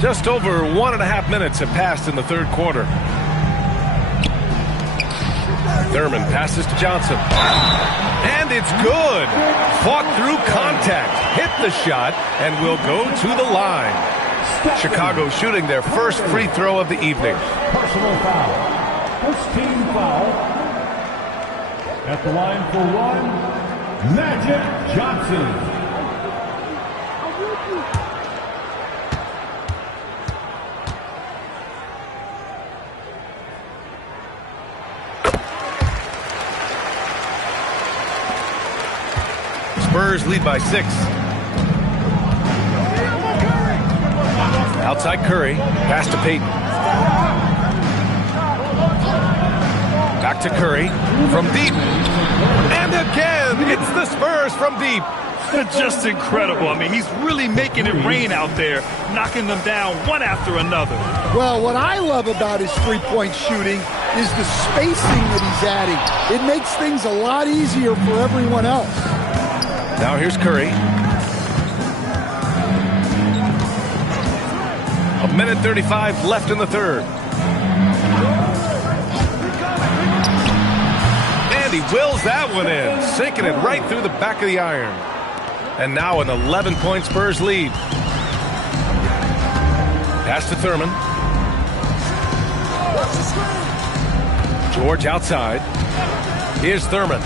Just over 1.5 minutes have passed in the third quarter. Thurman passes to Johnson. And it's good. Fought through contact, hit the shot, and will go to the line. Chicago shooting their first free throw of the evening. Personal foul. First team foul. At the line for one, Magic Johnson. Spurs lead by 6. Outside Curry, pass to Payton. Back to Curry, from deep. And again, it's the Spurs from deep. Just incredible. I mean, he's really making it rain out there, knocking them down one after another. Well, what I love about his three-point shooting is the spacing that he's adding. It makes things a lot easier for everyone else. Now here's Curry. 1:35 left in the third. And he wills that one in, sinking it right through the back of the iron. And now an 11-point Spurs lead. Pass to Thurman. George outside. Here's Thurman.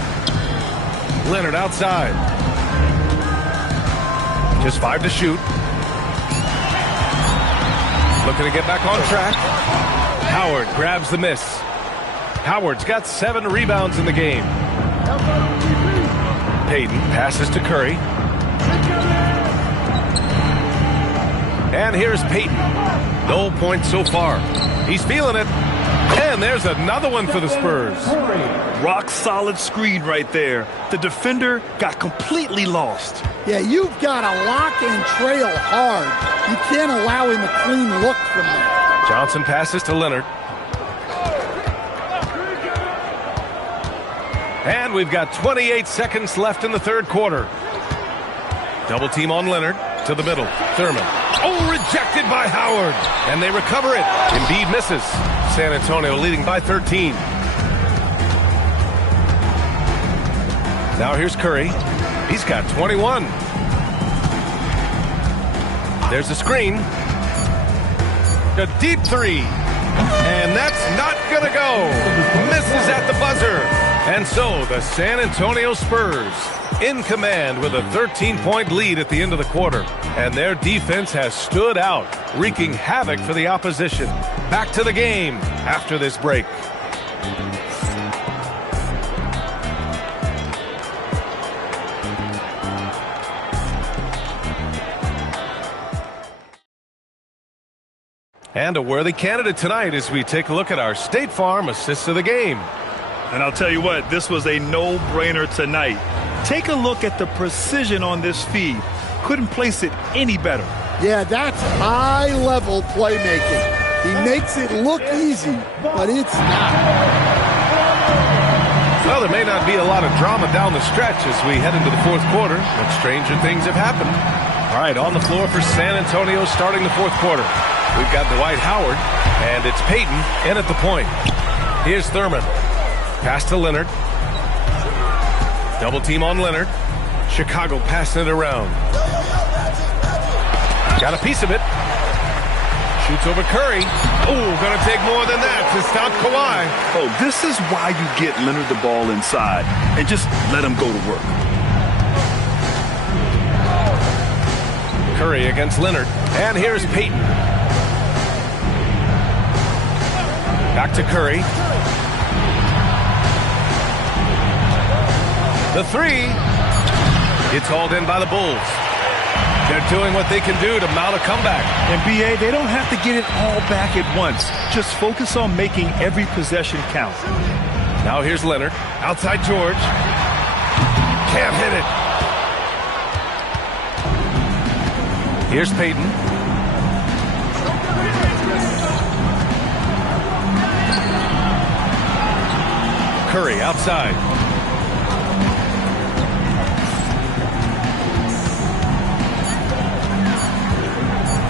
Leonard outside. Just 5 to shoot. Looking to get back on track. Howard grabs the miss. Howard's got 7 rebounds in the game. Payton passes to Curry. And here's Payton. No points so far. He's feeling it. And there's another one for the Spurs. Rock solid screen right there. The defender got completely lost. Yeah, you've got to lock and trail hard. You can't allow him a clean look from there. Johnson passes to Leonard. And we've got 28 seconds left in the third quarter. Double team on Leonard. To the middle. Thurman. Oh, rejected by Howard. And they recover it. Embiid misses. San Antonio leading by 13. Now here's Curry. He's got 21. There's a screen. A deep three. And that's not going to go. Misses at the buzzer. And so the San Antonio Spurs in command with a 13-point lead at the end of the quarter. And their defense has stood out, wreaking havoc for the opposition. Back to the game after this break. And a worthy candidate tonight as we take a look at our State Farm assists of the game. And I'll tell you what, this was a no-brainer tonight. Take a look at the precision on this feed. Couldn't place it any better. Yeah, that's high-level playmaking. He makes it look easy, but it's not. Well, there may not be a lot of drama down the stretch as we head into the fourth quarter, but stranger things have happened. All right, on the floor for San Antonio starting the fourth quarter. We've got Dwight Howard, and it's Payton in at the point. Here's Thurman. Pass to Leonard. Double team on Leonard. Chicago passing it around. Got a piece of it. Shoots over Curry. Oh, gonna take more than that to stop Kawhi. Oh, this is why you get Leonard the ball inside and just let him go to work. Curry against Leonard. And here's Payton. Back to Curry. The three. It's hauled in by the Bulls. They're doing what they can do to mount a comeback. And B.A., they don't have to get it all back at once. Just focus on making every possession count. Now here's Leonard. Outside George. Can't hit it. Here's Payton. Curry outside.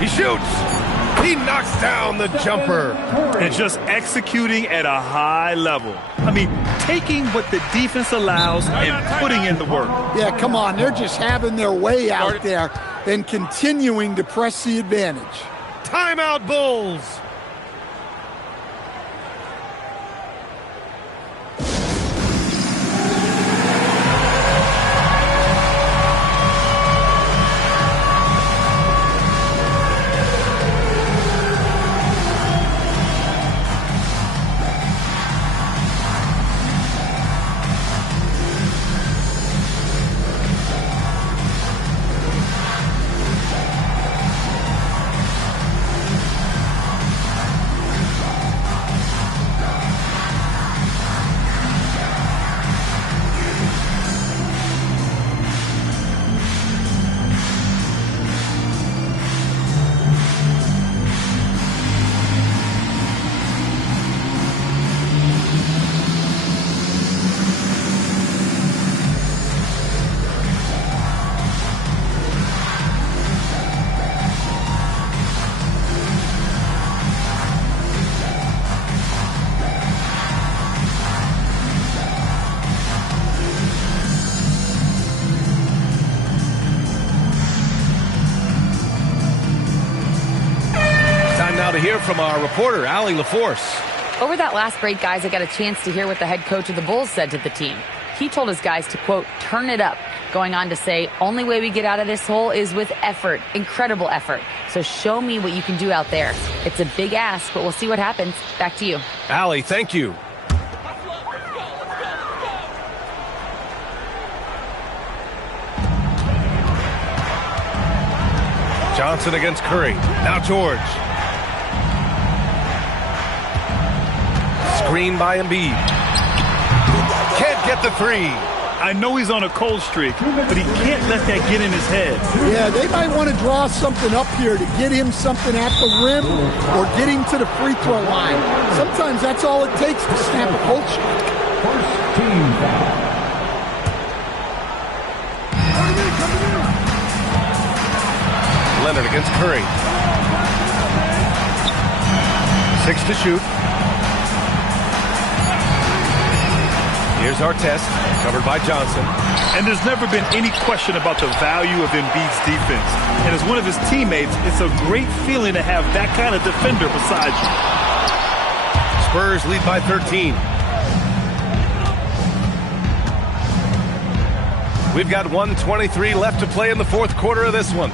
He shoots. knocks down the jumper. And just executing at a high level. I mean, taking what the defense allows and putting in the work. Yeah, come on. They're just having their way out there and continuing to press the advantage. Timeout, Bulls. Now to hear from our reporter, Allie LaForce. Over that last break, guys, I got a chance to hear what the head coach of the Bulls said to the team. He told his guys to, quote, turn it up, going on to say, only way we get out of this hole is with effort, incredible effort. So show me what you can do out there. It's a big ask, but we'll see what happens. Back to you. Allie, thank you. Johnson against Curry. Now George. Screen by Embiid. Can't get the three. I know he's on a cold streak, but he can't let that get in his head. Yeah, they might want to draw something up here to get him something at the rim or get him to the free throw line. Sometimes that's all it takes to snap a cold streak. First team foul. Leonard against Curry. 6 to shoot. Here's Artest, covered by Johnson. And there's never been any question about the value of Embiid's defense. And as one of his teammates, it's a great feeling to have that kind of defender beside you. Spurs lead by 13. We've got 1:23 left to play in the fourth quarter of this one.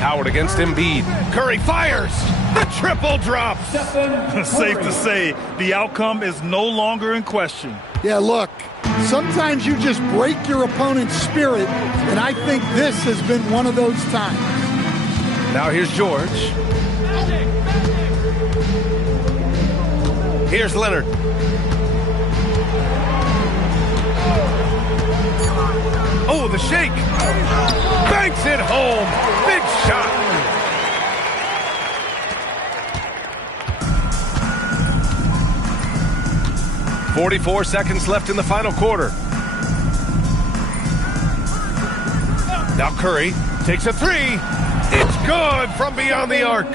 Howard against Embiid. Curry fires! The triple drop! Safe to say, the outcome is no longer in question. Yeah, look, sometimes you just break your opponent's spirit, and I think this has been one of those times. Now here's George. Here's Leonard. Oh, the shake! Banks it home! Big shot! .44 seconds left in the final quarter. Now Curry takes a three. It's good from beyond the arc.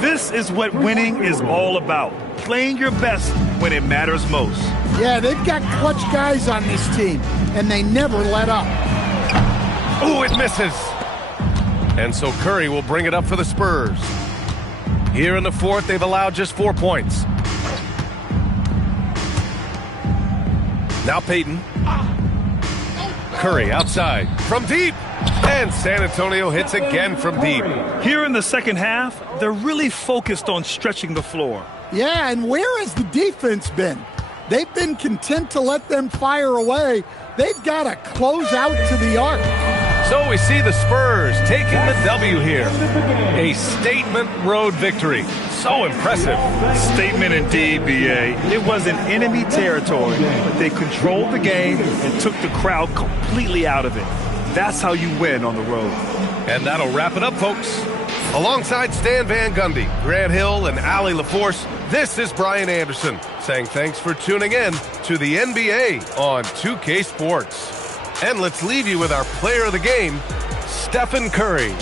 This is what winning is all about. Playing your best when it matters most. Yeah, they've got clutch guys on this team, and they never let up. Oh, it misses. And so Curry will bring it up for the Spurs. Here in the fourth, they've allowed just 4 points. Now Payton. Curry outside from deep. And San Antonio hits again from deep. Here in the second half, they're really focused on stretching the floor. Yeah, and where has the defense been? They've been content to let them fire away. They've got to close out to the arc. So we see the Spurs taking the W here. A statement road victory. So impressive. Statement indeed, B.A. It wasn't enemy territory, but they controlled the game and took the crowd completely out of it. That's how you win on the road. And that'll wrap it up, folks. Alongside Stan Van Gundy, Grant Hill, and Allie LaForce, this is Brian Anderson saying thanks for tuning in to the NBA on 2K Sports. And let's leave you with our player of the game, Stephen Curry.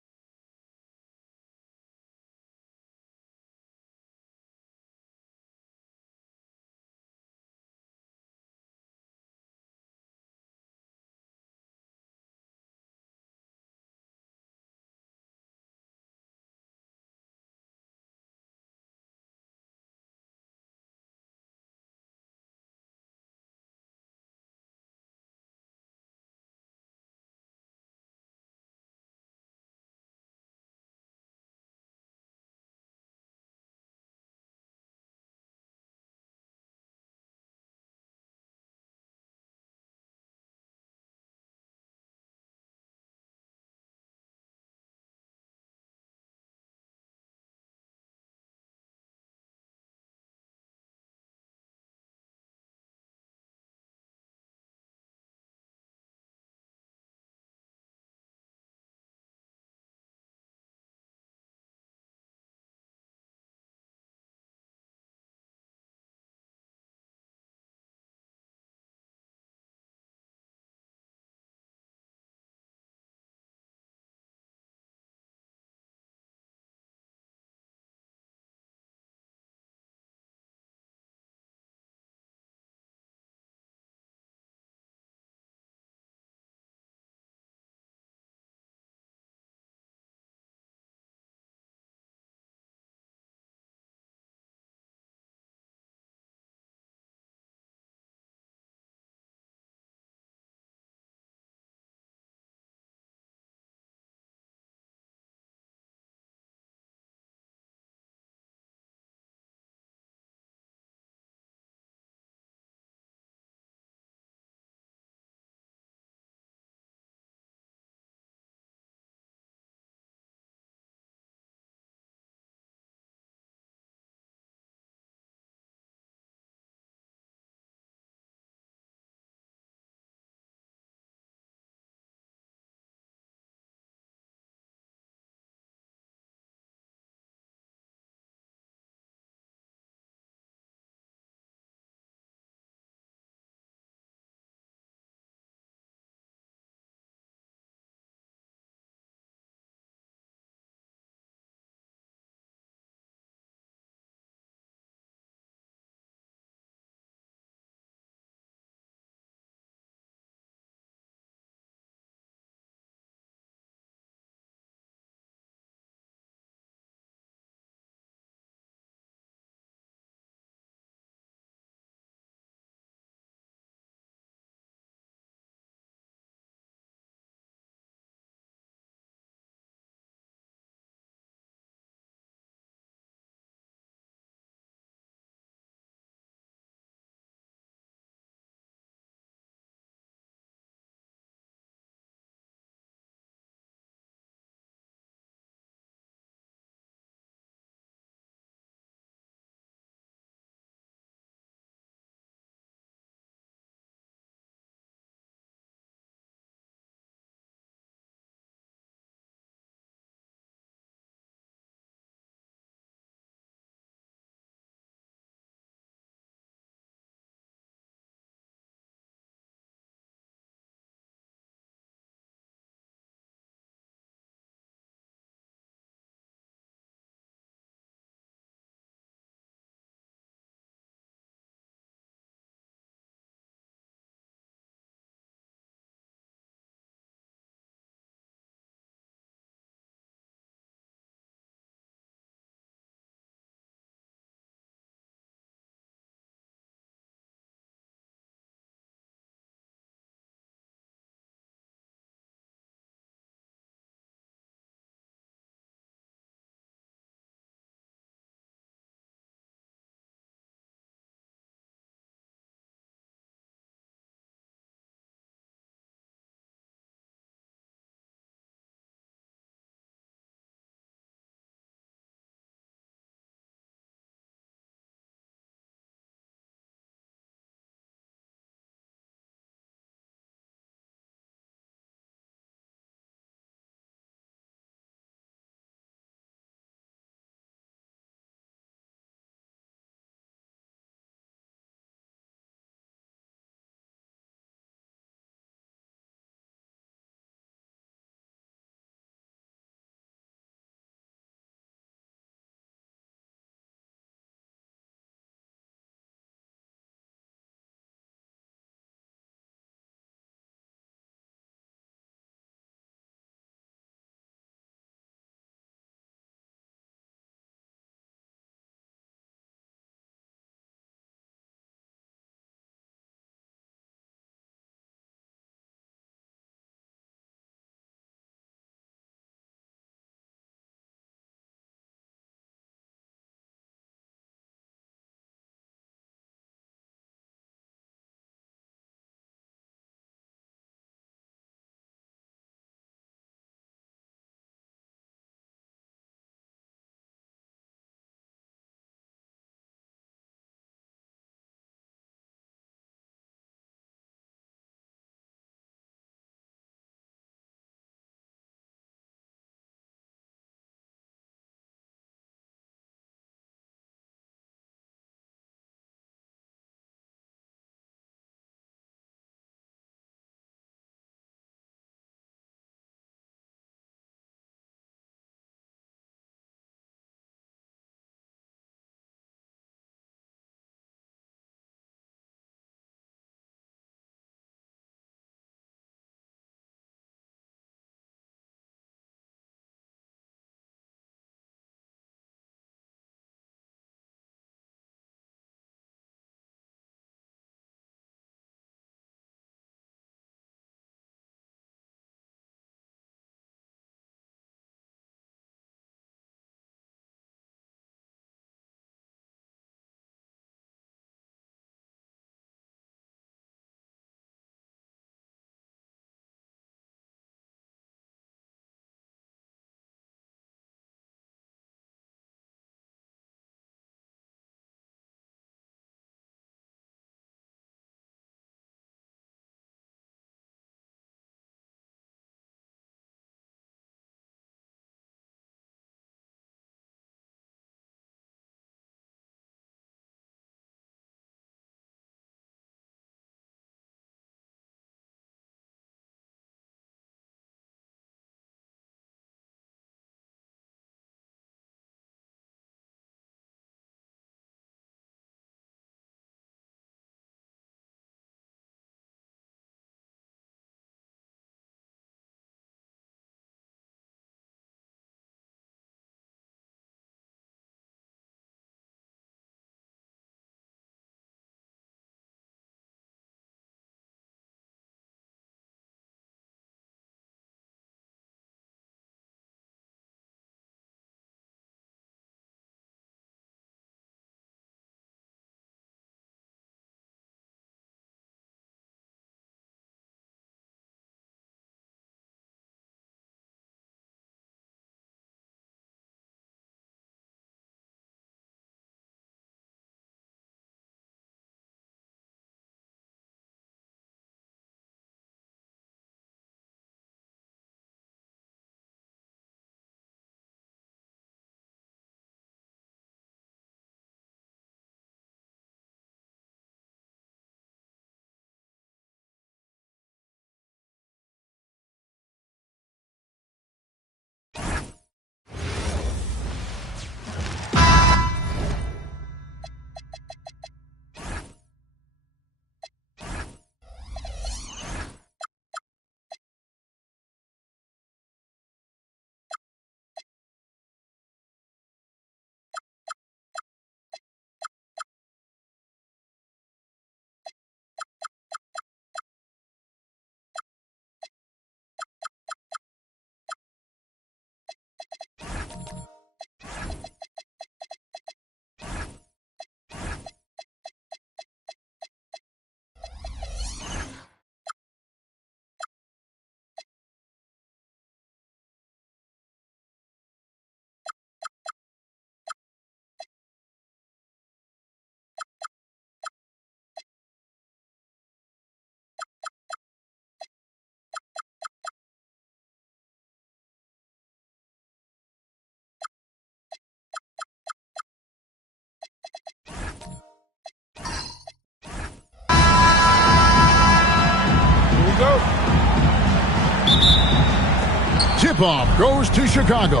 Tip-off goes to Chicago.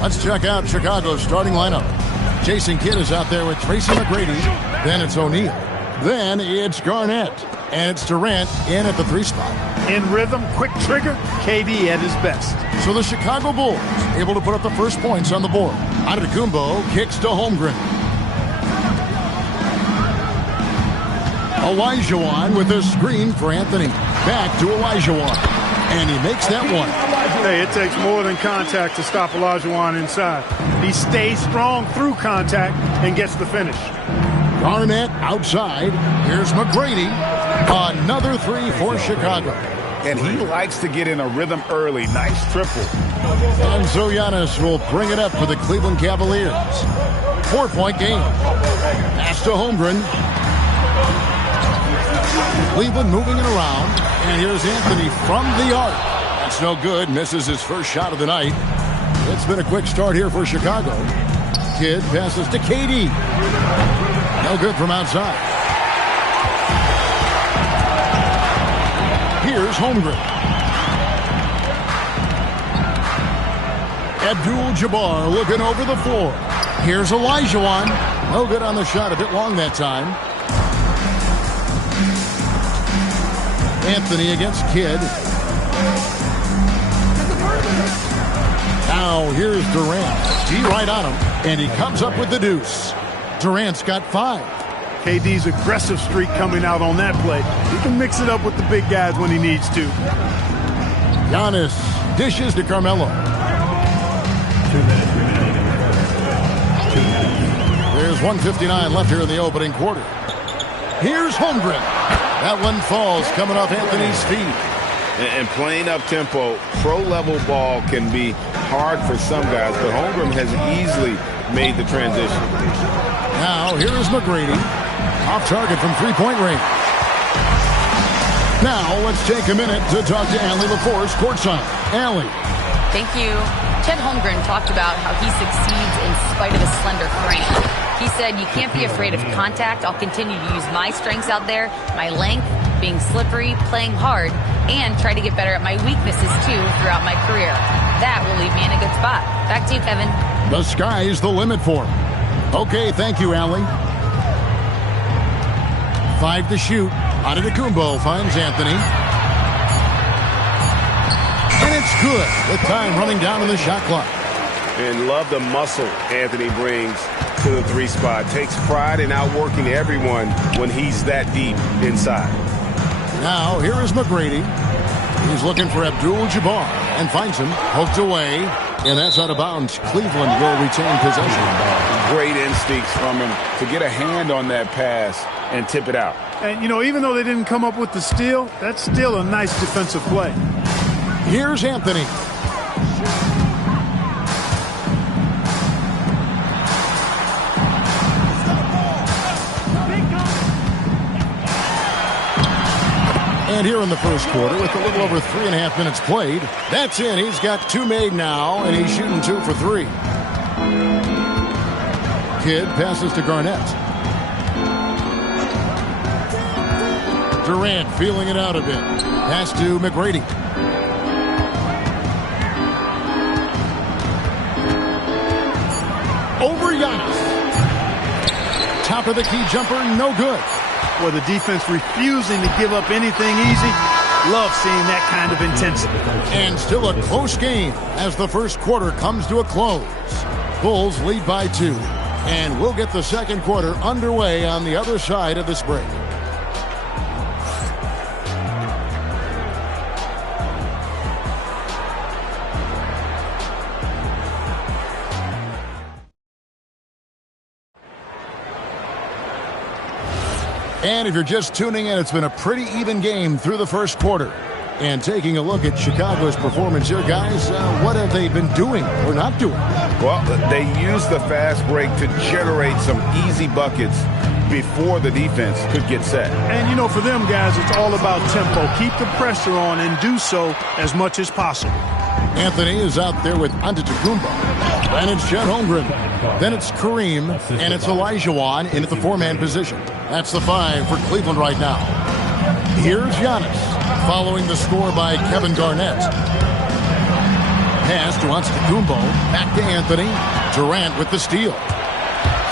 Let's check out Chicago's starting lineup. Jason Kidd is out there with Tracy McGrady. Then it's O'Neal. Then it's Garnett. And it's Durant in at the 3 spot. In rhythm, quick trigger, KD at his best. So the Chicago Bulls able to put up the first points on the board. Antetokounmpo kicks to Holmgren. Olajuwon with a screen for Anthony. Back to Olajuwon. And he makes that one. Hey, it takes more than contact to stop Olajuwon inside. He stays strong through contact and gets the finish. Garnett outside. Here's McGrady. Another 3 for Chicago. And he likes to get in a rhythm early. Nice triple. And so Giannis will bring it up for the Cleveland Cavaliers. 4-point game. Pass to Holmgren. Cleveland moving it around. And here's Anthony from the arc. That's no good. Misses his first shot of the night. It's been a quick start here for Chicago. Kidd passes to KD. No good from outside. Here's Holmgren. Abdul-Jabbar looking over the floor. Here's Olajuwon. No good on the shot. A bit long that time. Anthony against Kidd. Now here's Durant. G right on him. And he comes up with the deuce. Durant's got 5. KD's aggressive streak coming out on that play. He can mix it up with the big guys when he needs to. Giannis dishes to Carmelo. 2 minutes remaining in the quarter. There's 1:59 left here in the opening quarter. Here's Holmgren. That one falls coming off Anthony's feet. And playing up tempo, pro-level ball can be hard for some guys, but Holmgren has easily made the transition. Now here is McGrady. Off target from 3-point range. Now let's take a minute to talk to Allie LaForce courtside. Allie. Thank you. Chet Holmgren talked about how he succeeds in spite of his slender frame. He said, "You can't be afraid of contact. I'll continue to use my strengths out there, my length, being slippery, playing hard, and try to get better at my weaknesses too throughout my career. That will leave me in a good spot." Back to you, Kevin. The sky's the limit for him. Okay, thank you, Allie. 5 to shoot. Antetokounmpo finds Anthony. And it's good. The time running down in the shot clock. And love the muscle Anthony brings to the 3 spot. Takes pride in outworking everyone when he's that deep inside. Now, here is McGrady. He's looking for Abdul-Jabbar and finds him. Poked away. And that's out of bounds. Cleveland will retain possession. Great instincts from him to get a hand on that pass and tip it out. And, you know, even though they didn't come up with the steal, that's still a nice defensive play. Here's Anthony. And here in the first quarter, with a little over 3.5 minutes played, that's in. He's got 2 made now, and he's shooting 2 for 3. Kidd passes to Garnett. Durant feeling it out a bit. Pass to McGrady. Over Giannis. Top of the key jumper, no good. Or the defense refusing to give up anything easy. Love seeing that kind of intensity. And still a close game as the first quarter comes to a close. Bulls lead by 2. And we'll get the second quarter underway on the other side of this break. And if you're just tuning in, it's been a pretty even game through the first quarter. And taking a look at Chicago's performance here, guys, what have they been doing or not doing? Well, they used the fast break to generate some easy buckets before the defense could get set. And, you know, for them guys, it's all about tempo. Keep the pressure on and do so as much as possible. Anthony is out there with Antetokounmpo. Then it's Chet Holmgren. Then it's Kareem. And it's Olajuwon in at the 4-man position. That's the 5 for Cleveland right now. Here's Giannis, following the score by Kevin Garnett. Pass to Antetokounmpo. Back to Anthony. Durant with the steal.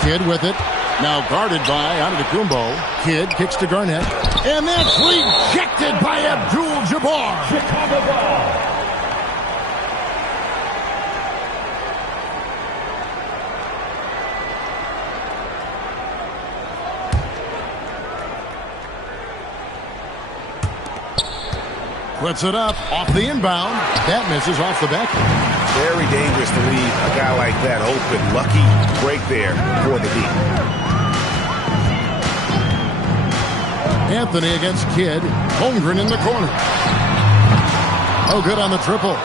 Kidd with it. Now guarded by Antetokounmpo. Kidd kicks to Garnett. And that's rejected by Abdul-Jabbar. Chicago ball. Puts it up off the inbound. That misses off the back. Very dangerous to leave a guy like that open. Lucky break there for the D. Anthony against Kidd. Holmgren in the corner. Oh, good on the triple.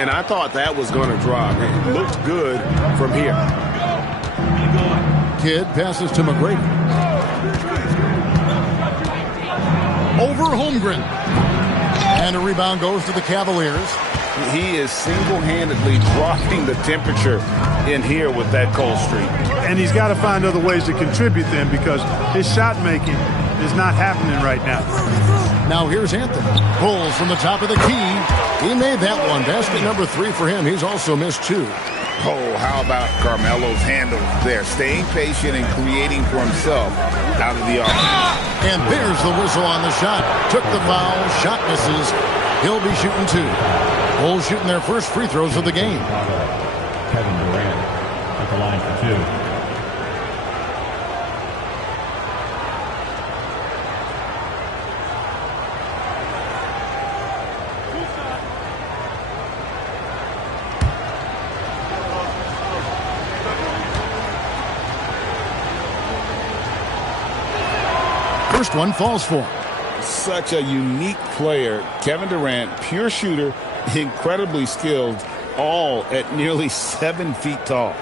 And I thought that was going to drop. It looked good from here. Kidd passes to McGrady. Over Holmgren. And a rebound goes to the Cavaliers. He is single-handedly dropping the temperature in here with that cold streak. And he's got to find other ways to contribute then, because his shot making is not happening right now. Now here's Anthony. Pulls from the top of the key. He made that one. Basket number 3 for him. He's also missed 2. Oh, how about Carmelo's handle there? Staying patient and creating for himself out of the arc. And there's the whistle on the shot. Took the foul. Shot misses. He'll be shooting 2. Bulls shooting their first free throws of the game. Kevin Durant at the line for 2. First one falls for. Such a unique player. Kevin Durant, pure shooter, incredibly skilled, all at nearly 7 feet tall.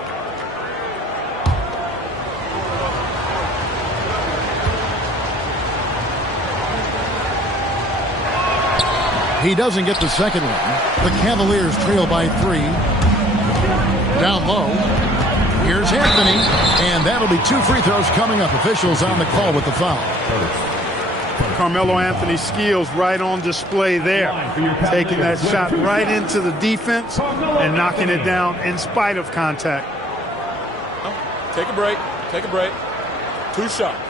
He doesn't get the second one. The Cavaliers trail by 3. Down low. Here's Anthony, and that'll be 2 free throws coming up. Officials on the call with the foul. Carmelo Anthony's skills right on display there. Taking that shot right into the defense and knocking it down in spite of contact. Take a break. Take a break. 2 shots.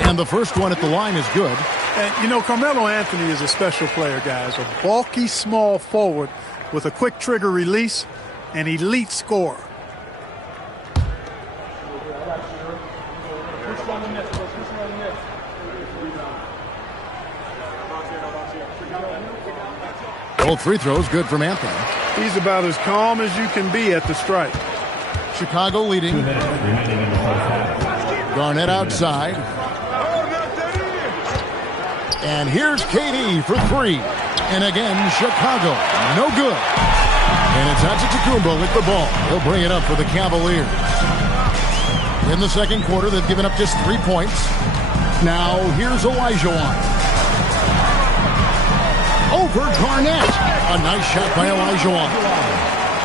And the first one at the line is good. And, you know, Carmelo Anthony is a special player, guys. A bulky, small forward with a quick trigger release, an elite scorer. Both free throws good from Anthony. He's about as calm as you can be at the stripe. Chicago leading. 2 minutes remaining in the first half. Garnett outside. And here's KD for 3. And again, Chicago. No good. And it's Antetokounmpo with the ball. He'll bring it up for the Cavaliers. In the second quarter, they've given up just 3 points. Now, here's Olajuwon. Over Garnett. A nice shot by Olajuwon.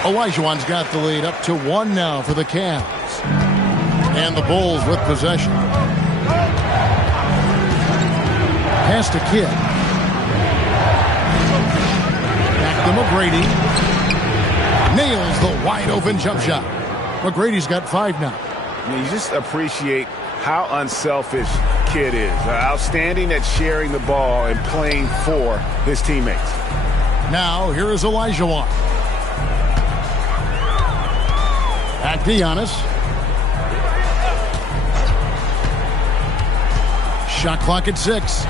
Olajuwon's got the lead up to 1 now for the Cavs. And the Bulls with possession. Pass to Kidd. Back to McGrady. Nails the wide open jump shot. McGrady's got 5 now. I mean, you just appreciate how unselfish Kidd is. Outstanding at sharing the ball and playing for his teammates. Now, here is Olajuwon. Back to Giannis. Shot clock at 6.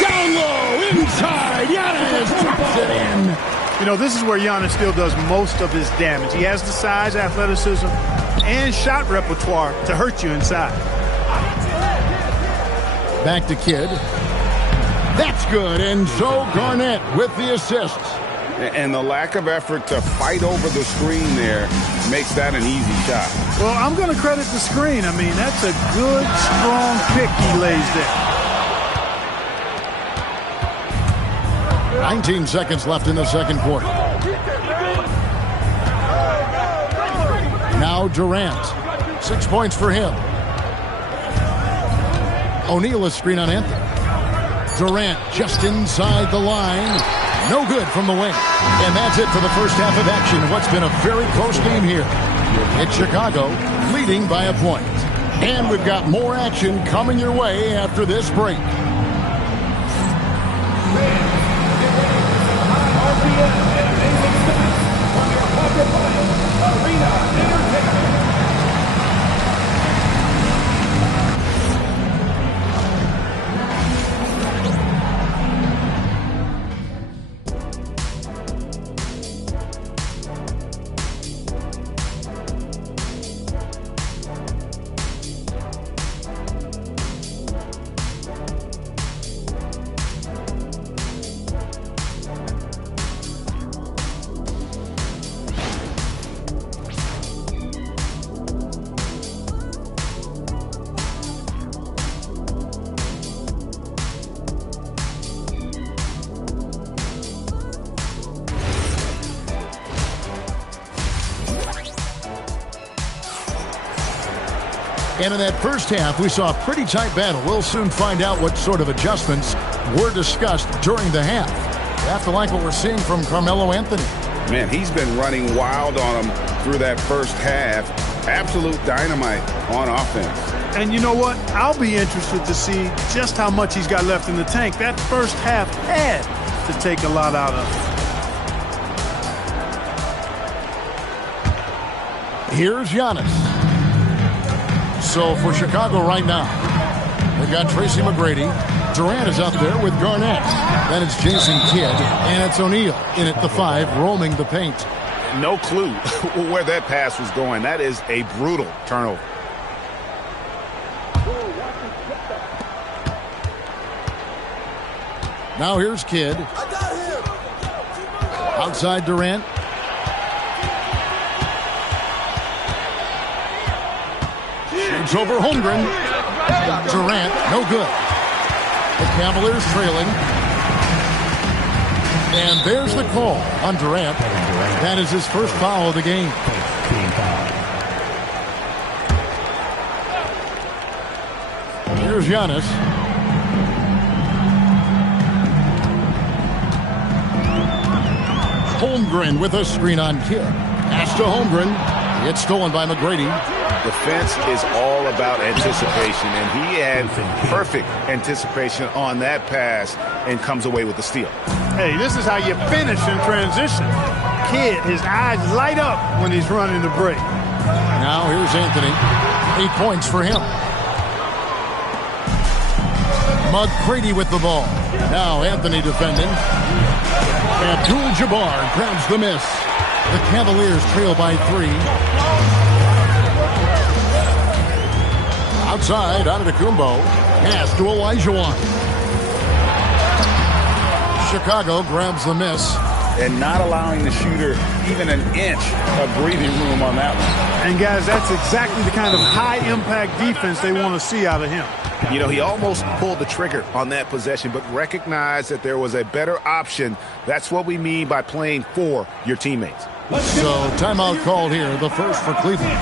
Down low, inside. Giannis drops it in. You know, this is where Giannis still does most of his damage. He has the size, athleticism, and shot repertoire to hurt you inside. Back to Kidd. That's good. And so Garnett with the assist. And the lack of effort to fight over the screen there makes that an easy shot. Well, I'm going to credit the screen. I mean, that's a good, strong pick he lays there. 19 seconds left in the second quarter. Now Durant. 6 points for him. O'Neal a screen on Anthony. Durant just inside the line. No good from the wing. And that's it for the first half of action. What's been a very close game here. It's Chicago leading by a point. And we've got more action coming your way after this break. And in that first half, we saw a pretty tight battle. We'll soon find out what sort of adjustments were discussed during the half. You have to like what we're seeing from Carmelo Anthony. Man, he's been running wild on him through that first half. Absolute dynamite on offense. And you know what? I'll be interested to see just how much he's got left in the tank. That first half had to take a lot out of him. Here's Giannis. So for Chicago right now, they've got Tracy McGrady. Durant is out there with Garnett. Then it's Jason Kidd, and it's O'Neal in at the 5, roaming the paint. No clue where that pass was going. That is a brutal turnover. Now here's Kidd. Outside Durant. Shoots over Holmgren. Durant, no good. The Cavaliers trailing. And there's the call on Durant. That is his first foul of the game. Here's Giannis. Holmgren with a screen on Kidd. Pass to Holmgren. It's stolen by McGrady. Defense is all about anticipation, and he had perfect anticipation on that pass and comes away with the steal. Hey, this is how you finish in transition. Kidd, his eyes light up when he's running the break. Now here's Anthony. 8 points for him. McGrady with the ball. Now Anthony defending. Abdul-Jabbar grabs the miss. The Cavaliers trail by 3. Outside, Antetokounmpo. Pass to Olajuwon. Chicago grabs the miss. And not allowing the shooter even an inch of breathing room on that one. And, guys, that's exactly the kind of high-impact defense they want to see out of him. You know, he almost pulled the trigger on that possession, but recognized that there was a better option. That's what we mean by playing for your teammates. So, timeout called here, the first for Cleveland.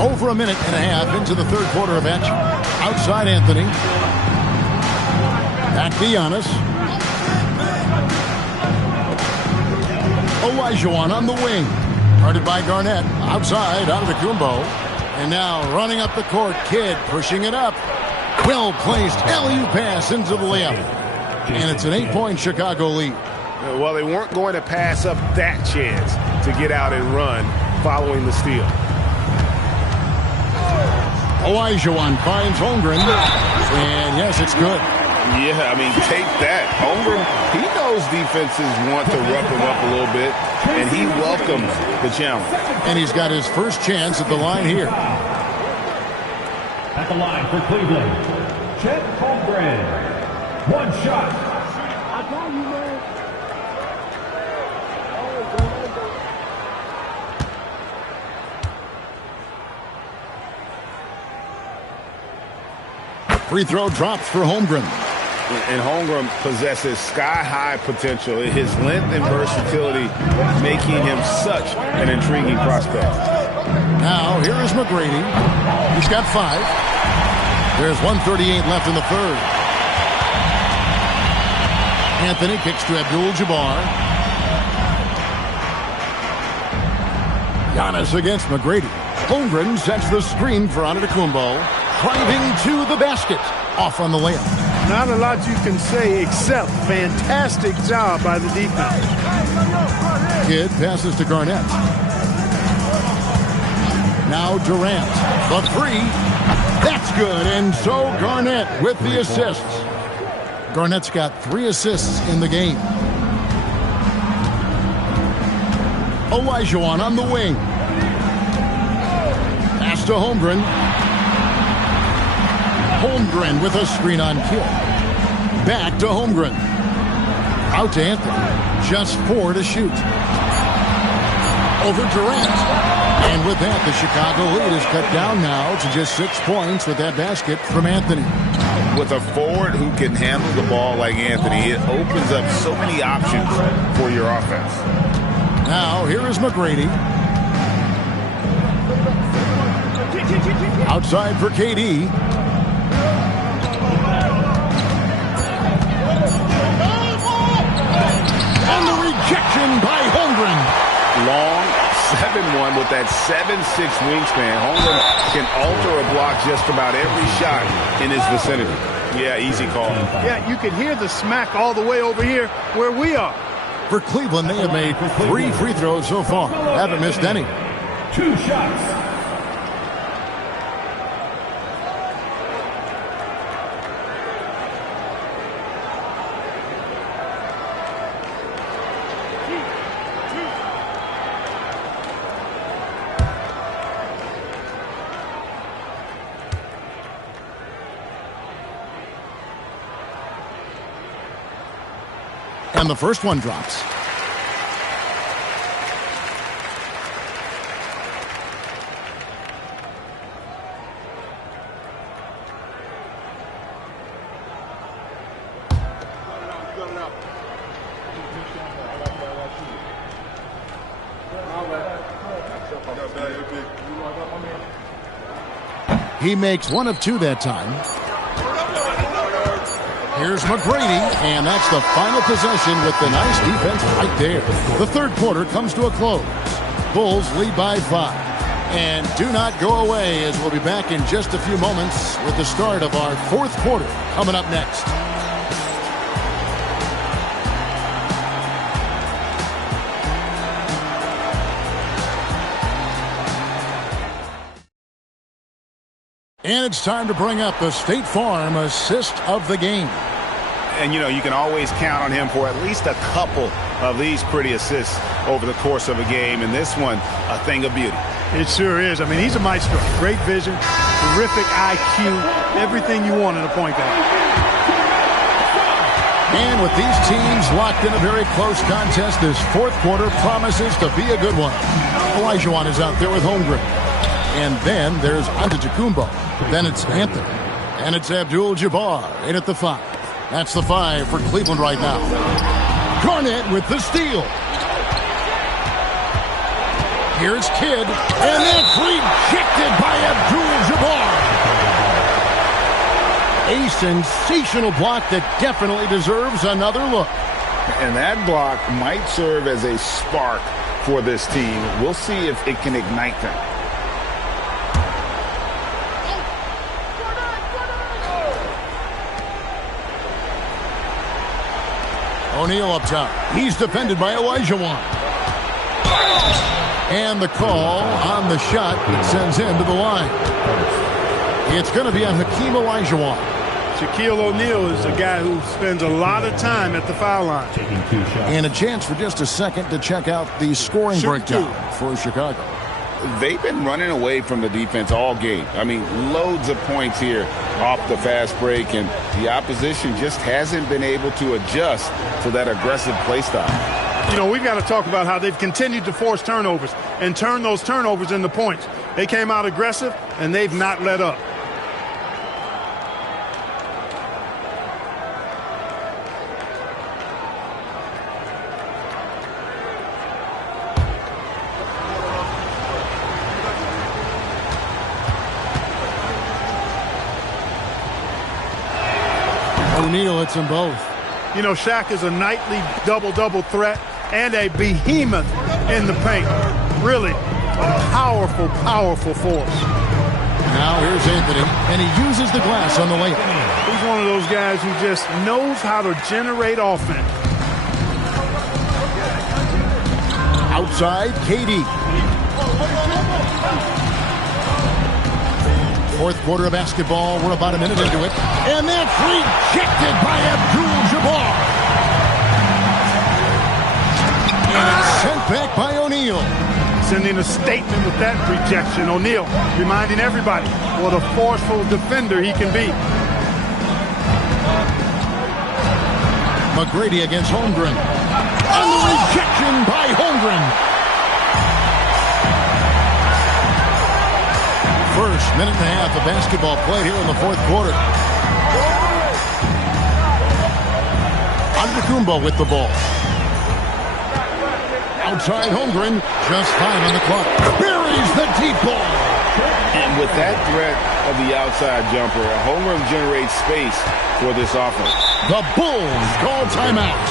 Over a minute and a half into the third quarter of action. Outside Anthony. Back to Giannis. Olajuwon on the wing. Guarded by Garnett. Outside, Antetokounmpo. And now running up the court, Kidd pushing it up. Well-placed LU pass into the layup. And it's an 8-point Chicago lead. Well, they weren't going to pass up that chance to get out and run following the steal. Olajuwon finds Holmgren. And yes, it's good. Yeah, I mean, take that. Holmgren, he knows defenses want to rough him up a little bit, and he welcomes the challenge. And he's got his first chance at the line here. At the line for Cleveland, Chet Holmgren. One shot. Free throw drops for Holmgren. And Holmgren possesses sky-high potential. His length and versatility making him such an intriguing prospect. Now, here is McGrady. He's got 5. There's 1:38 left in the third. Anthony kicks to Abdul-Jabbar. Giannis against McGrady. Holmgren sets the screen for Antetokounmpo. Driving to the basket. Off on the layup. Not a lot you can say except fantastic job by the defense. Kidd passes to Garnett. Now Durant. The 3. That's good. And so Garnett with the assists. Garnett's got 3 assists in the game. Olajuwon on the wing. Pass to Holmgren. Holmgren with a screen on Kidd. Back to Holmgren. Out to Anthony. Just 4 to shoot. Over Durant. And with that, the Chicago lead is cut down now to just 6 points with that basket from Anthony. With a forward who can handle the ball like Anthony, it opens up so many options for your offense. Now, here is McGrady. Outside for KD. And the rejection by Holmgren. Long 7-1 with that 7'6" wingspan. Holmgren can alter a block just about every shot in his vicinity. Yeah, easy call. Yeah, you can hear the smack all the way over here where we are. For Cleveland, they have made 3 free throws so far. Haven't missed any. 2 shots. And the first one drops. He makes 1 of 2 that time. Here's McGrady, and that's the final possession with the nice defense right there. The third quarter comes to a close. Bulls lead by 5. And do not go away, as we'll be back in just a few moments with the start of our fourth quarter coming up next. And it's time to bring up the State Farm assist of the game. And, you know, you can always count on him for at least a couple of these pretty assists over the course of a game. And this one, a thing of beauty. It sure is. I mean, he's a maestro. Great vision, terrific IQ, everything you want in a point guard. And with these teams locked in a very close contest, this fourth quarter promises to be a good one. Olajuwon is out there with Holmgren. And then there's Antetokounmpo. Then it's Anthony. And it's Abdul-Jabbar in at the 5. That's the 5 for Cleveland right now. Garnett with the steal. Here's Kidd. And that's rejected by sensational block that definitely deserves another look. And that block might serve as a spark for this team. We'll see if it can ignite them. O'Neal up top. He's defended by Olajuwon. And the call on the shot that sends him to the line. It's going to be on Hakeem Olajuwon. Shaquille O'Neal is a guy who spends a lot of time at the foul line. And a chance for just a second to check out the scoring breakdown for Chicago. They've been running away from the defense all game. I mean, loads of points here off the fast break, and the opposition just hasn't been able to adjust to that aggressive play style. You know, we've got to talk about how they've continued to force turnovers and turn those turnovers into points. They came out aggressive, and they've not let up. O'Neal hits them both. You know, Shaq is a nightly double-double threat and a behemoth in the paint. Really a powerful, powerful force. Now here's Anthony, and he uses the glass on the layup. He's one of those guys who just knows how to generate offense. Outside, KD. Fourth quarter of basketball. We're about a minute into it. And that's rejected by Abdul-Jabbar. And it's sent back by O'Neal. Sending a statement with that rejection. O'Neal reminding everybody what a forceful defender he can be. McGrady against Holmgren. And the rejection by Holmgren. First minute and a half of basketball play here in the fourth quarter. Antetokounmpo with the ball. Outside Holmgren, just 5 on the clock. Buries the deep ball. And with that threat of the outside jumper, Holmgren generates space for this offense. The Bulls call timeout.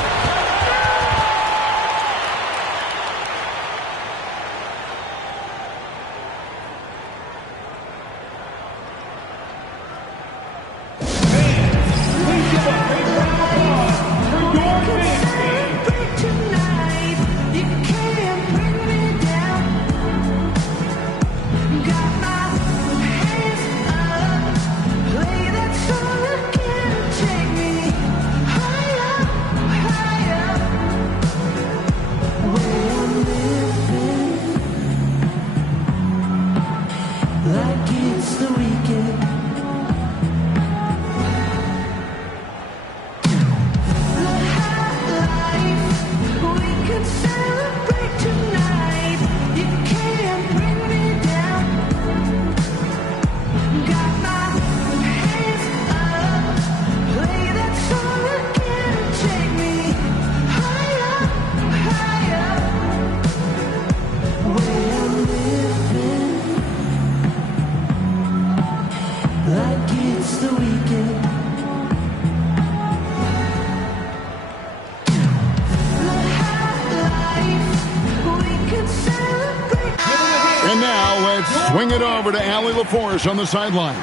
Swing it over to Allie LaForce on the sideline.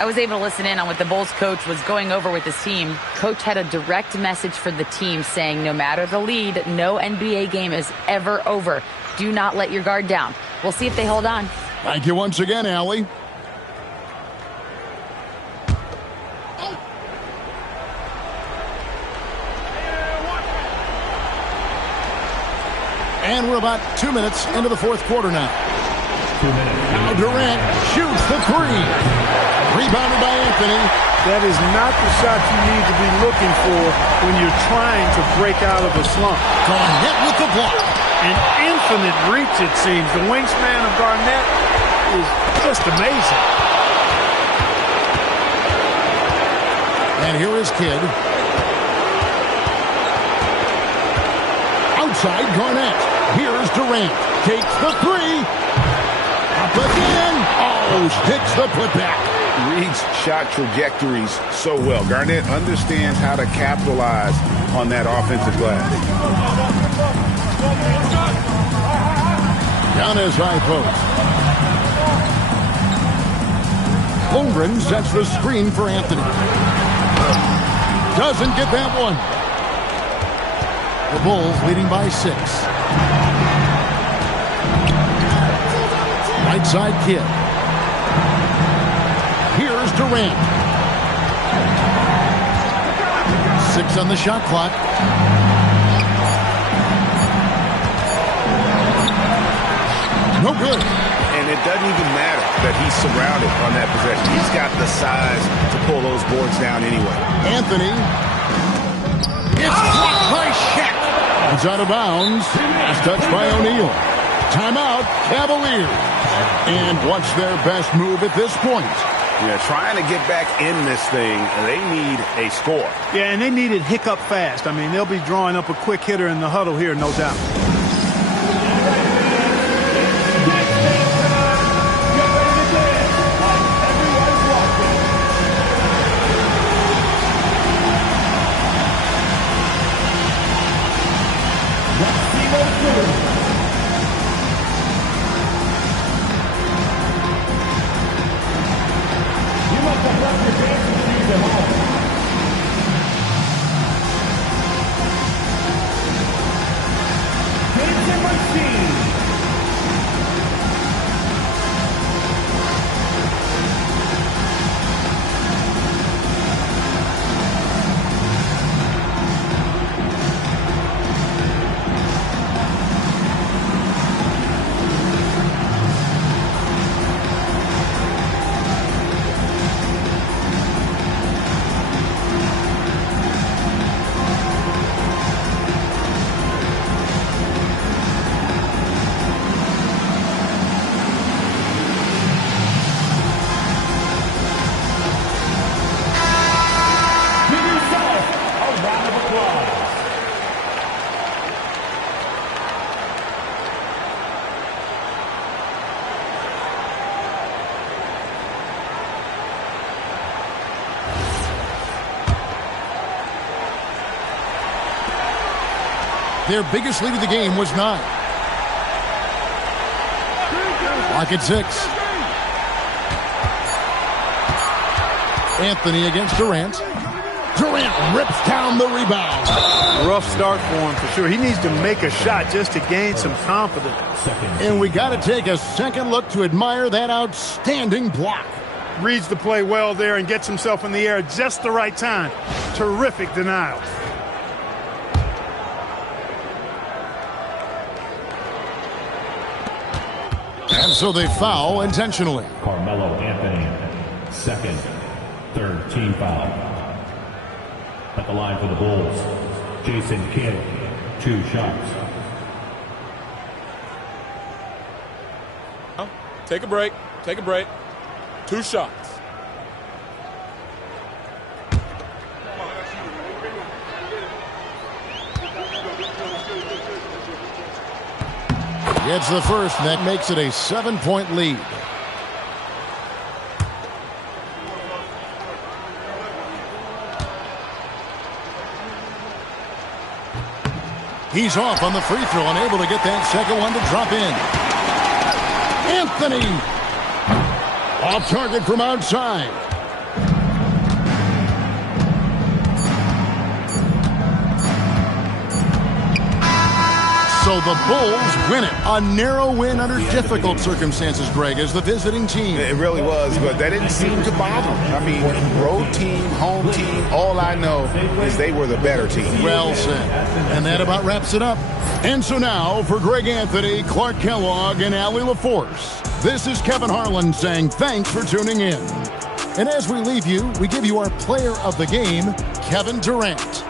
I was able to listen in on what the Bulls coach was going over with his team. Coach had a direct message for the team saying no matter the lead, no NBA game is ever over. Do not let your guard down. We'll see if they hold on. Thank you once again, Allie. And we're about 2 minutes into the fourth quarter now. Now Durant shoots the three. Rebounded by Anthony. That is not the shot you need to be looking for when you're trying to break out of a slump. Garnett with the block. An infinite reach, it seems. The wingspan of Garnett is just amazing. And here is Kidd. Outside Garnett. Here's Durant. Takes the three. Up again. Oh, hits the putback. reads shot trajectories so well. Garnett understands how to capitalize on that offensive glass. Down his high post. Holmgren sets the screen for Anthony. Doesn't get that one. The Bulls leading by 6. Right side Kidd. Here's Durant. 6 on the shot clock. No good. And it doesn't even matter that he's surrounded on that possession. He's got the size to pull those boards down anyway. Anthony. It's blocked by Shaq. It's out of bounds. It's touched by O'Neal. Timeout, Cavaliers. And what's their best move at this point? Yeah, trying to get back in this thing, they need a score. Yeah, and they need it hiccup fast. I mean, they'll be drawing up a quick hitter in the huddle here, no doubt. Their biggest lead of the game was 9. Lock at 6. Anthony against Durant. Durant rips down the rebound. Rough start for him for sure. He needs to make a shot just to gain some confidence. And we got to take a second look to admire that outstanding block. Reads the play well there and gets himself in the air at just the right time. Terrific denial. And so they foul intentionally. Carmelo Anthony, second, third team foul. At the line for the Bulls, Jason Kidd, 2 shots. Take a break. Take a break. 2 shots. Gets the first, and that makes it a 7-point lead. He's off on the free throw, unable to get that second one to drop in. Anthony! Off target from outside. So the Bulls win it. A narrow win under difficult circumstances, Greg, as the visiting team. It really was, but that didn't seem to bother them. I mean, road team, home team, all I know is they were the better team. Well said. And that about wraps it up. And so now, for Greg Anthony, Clark Kellogg, and Allie LaForce, this is Kevin Harlan saying thanks for tuning in. And as we leave you, we give you our player of the game, Kevin Durant.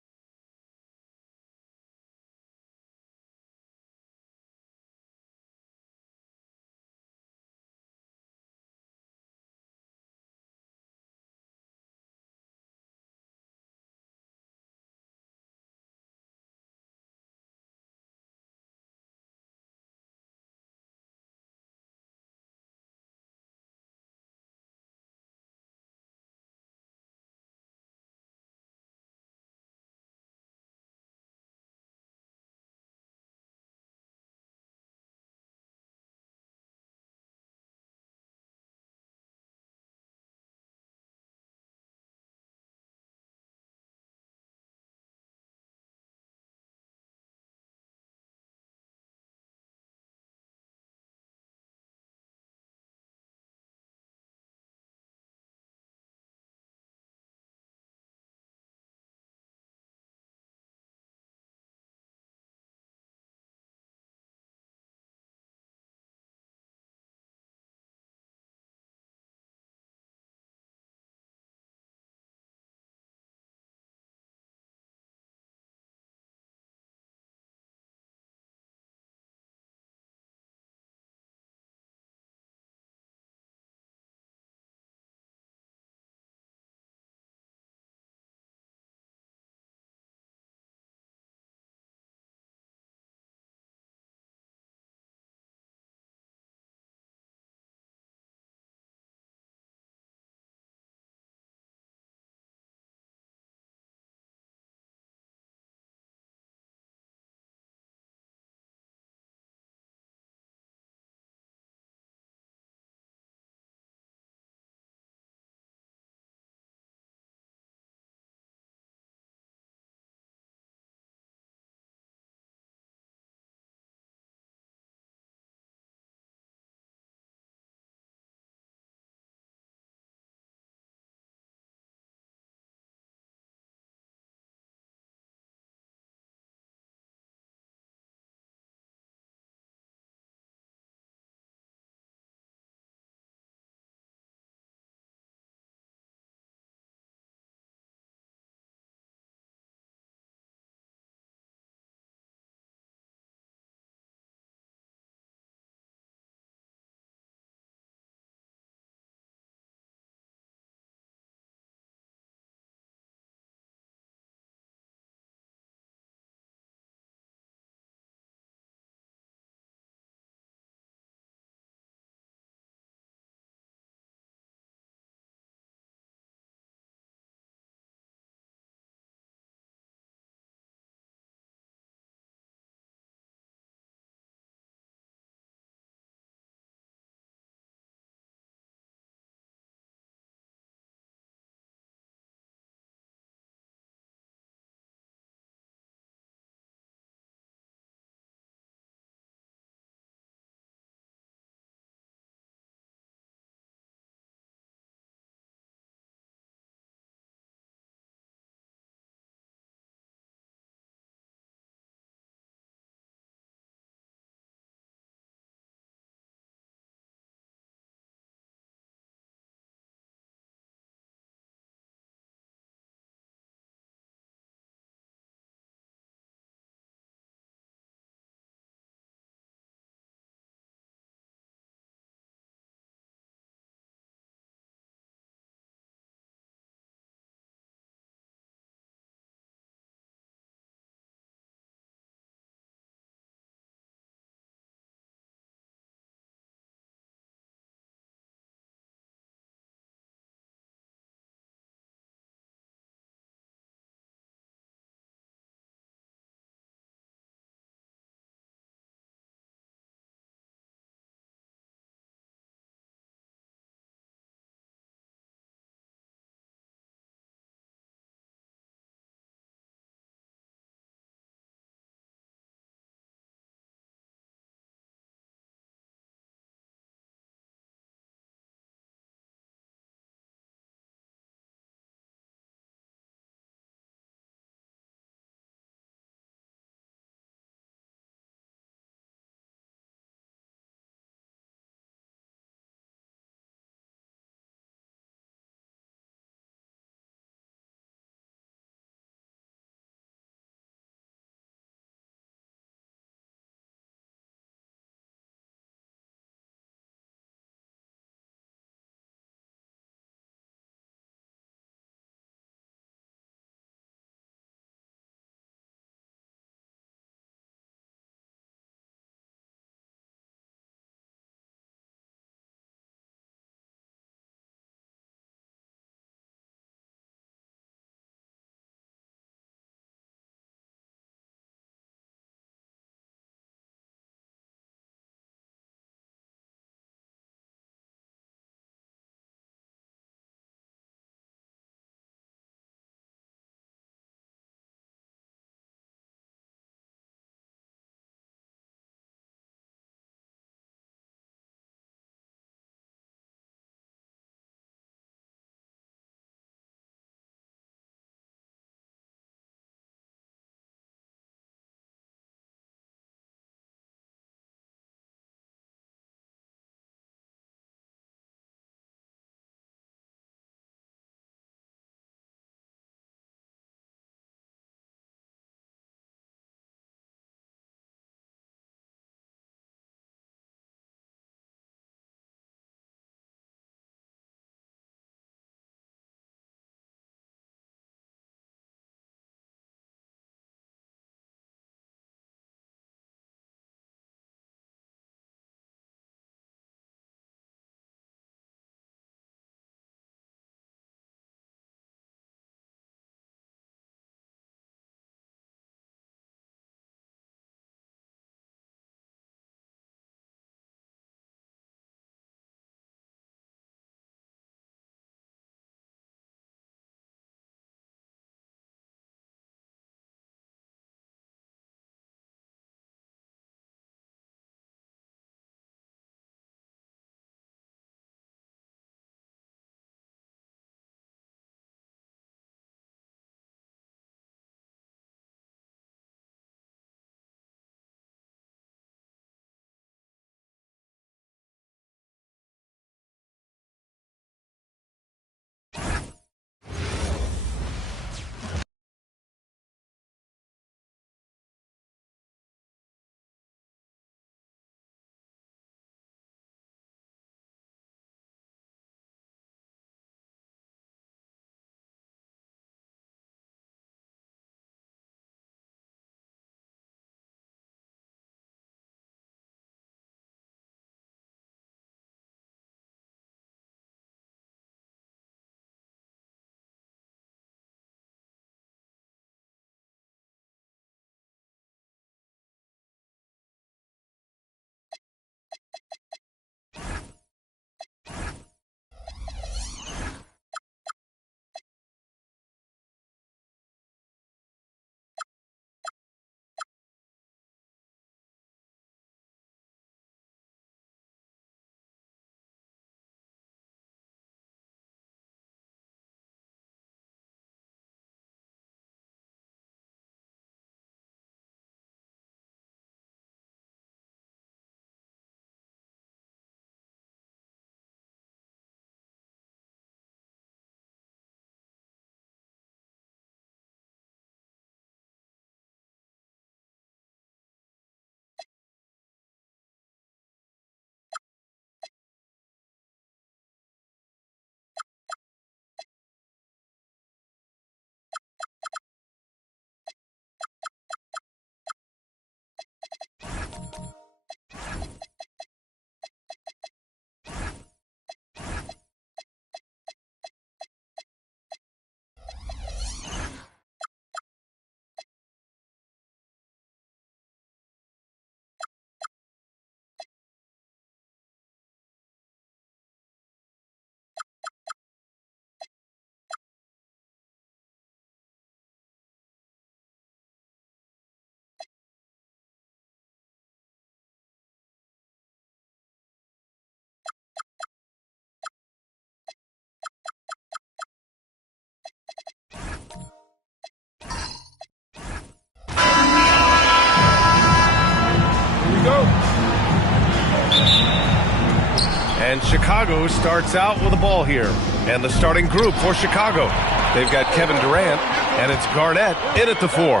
And Chicago starts out with the ball here. And the starting group for Chicago. They've got Kevin Durant, and it's Garnett in at the 4.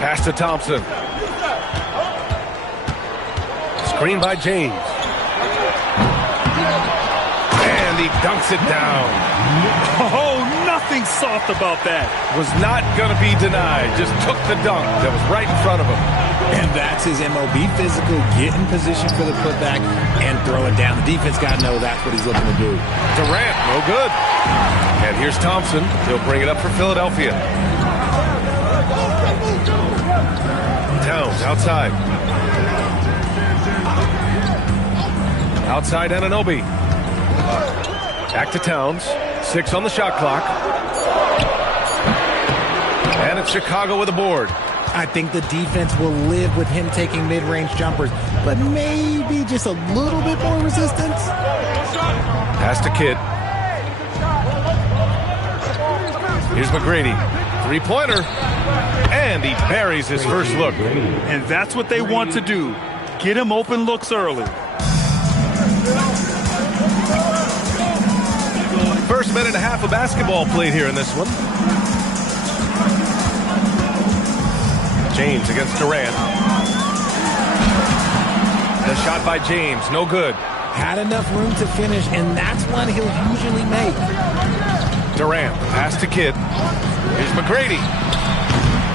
Pass to Thompson. Screen by James. And he dunks it down. Oh, nothing soft about that. Was not going to be denied. Just took the dunk that was right in front of him. And that's his MOB, physical, get in position for the putback and throw it down. The defense got to know that's what he's looking to do. Durant, no good. And here's Thompson. He'll bring it up for Philadelphia. Towns outside. Outside Anunoby. Back to Towns. 6 on the shot clock. And it's Chicago with a board. I think the defense will live with him taking mid-range jumpers, but maybe just a little bit more resistance. Pass to Kidd. Here's McGrady. Three-pointer. And he buries his first look. And that's what they want to do. Get him open looks early. First minute and a half of basketball played here in this one. James against Durant. The shot by James, no good. Had enough room to finish, and that's one he'll usually make. Durant, pass to Kidd. Here's McGrady.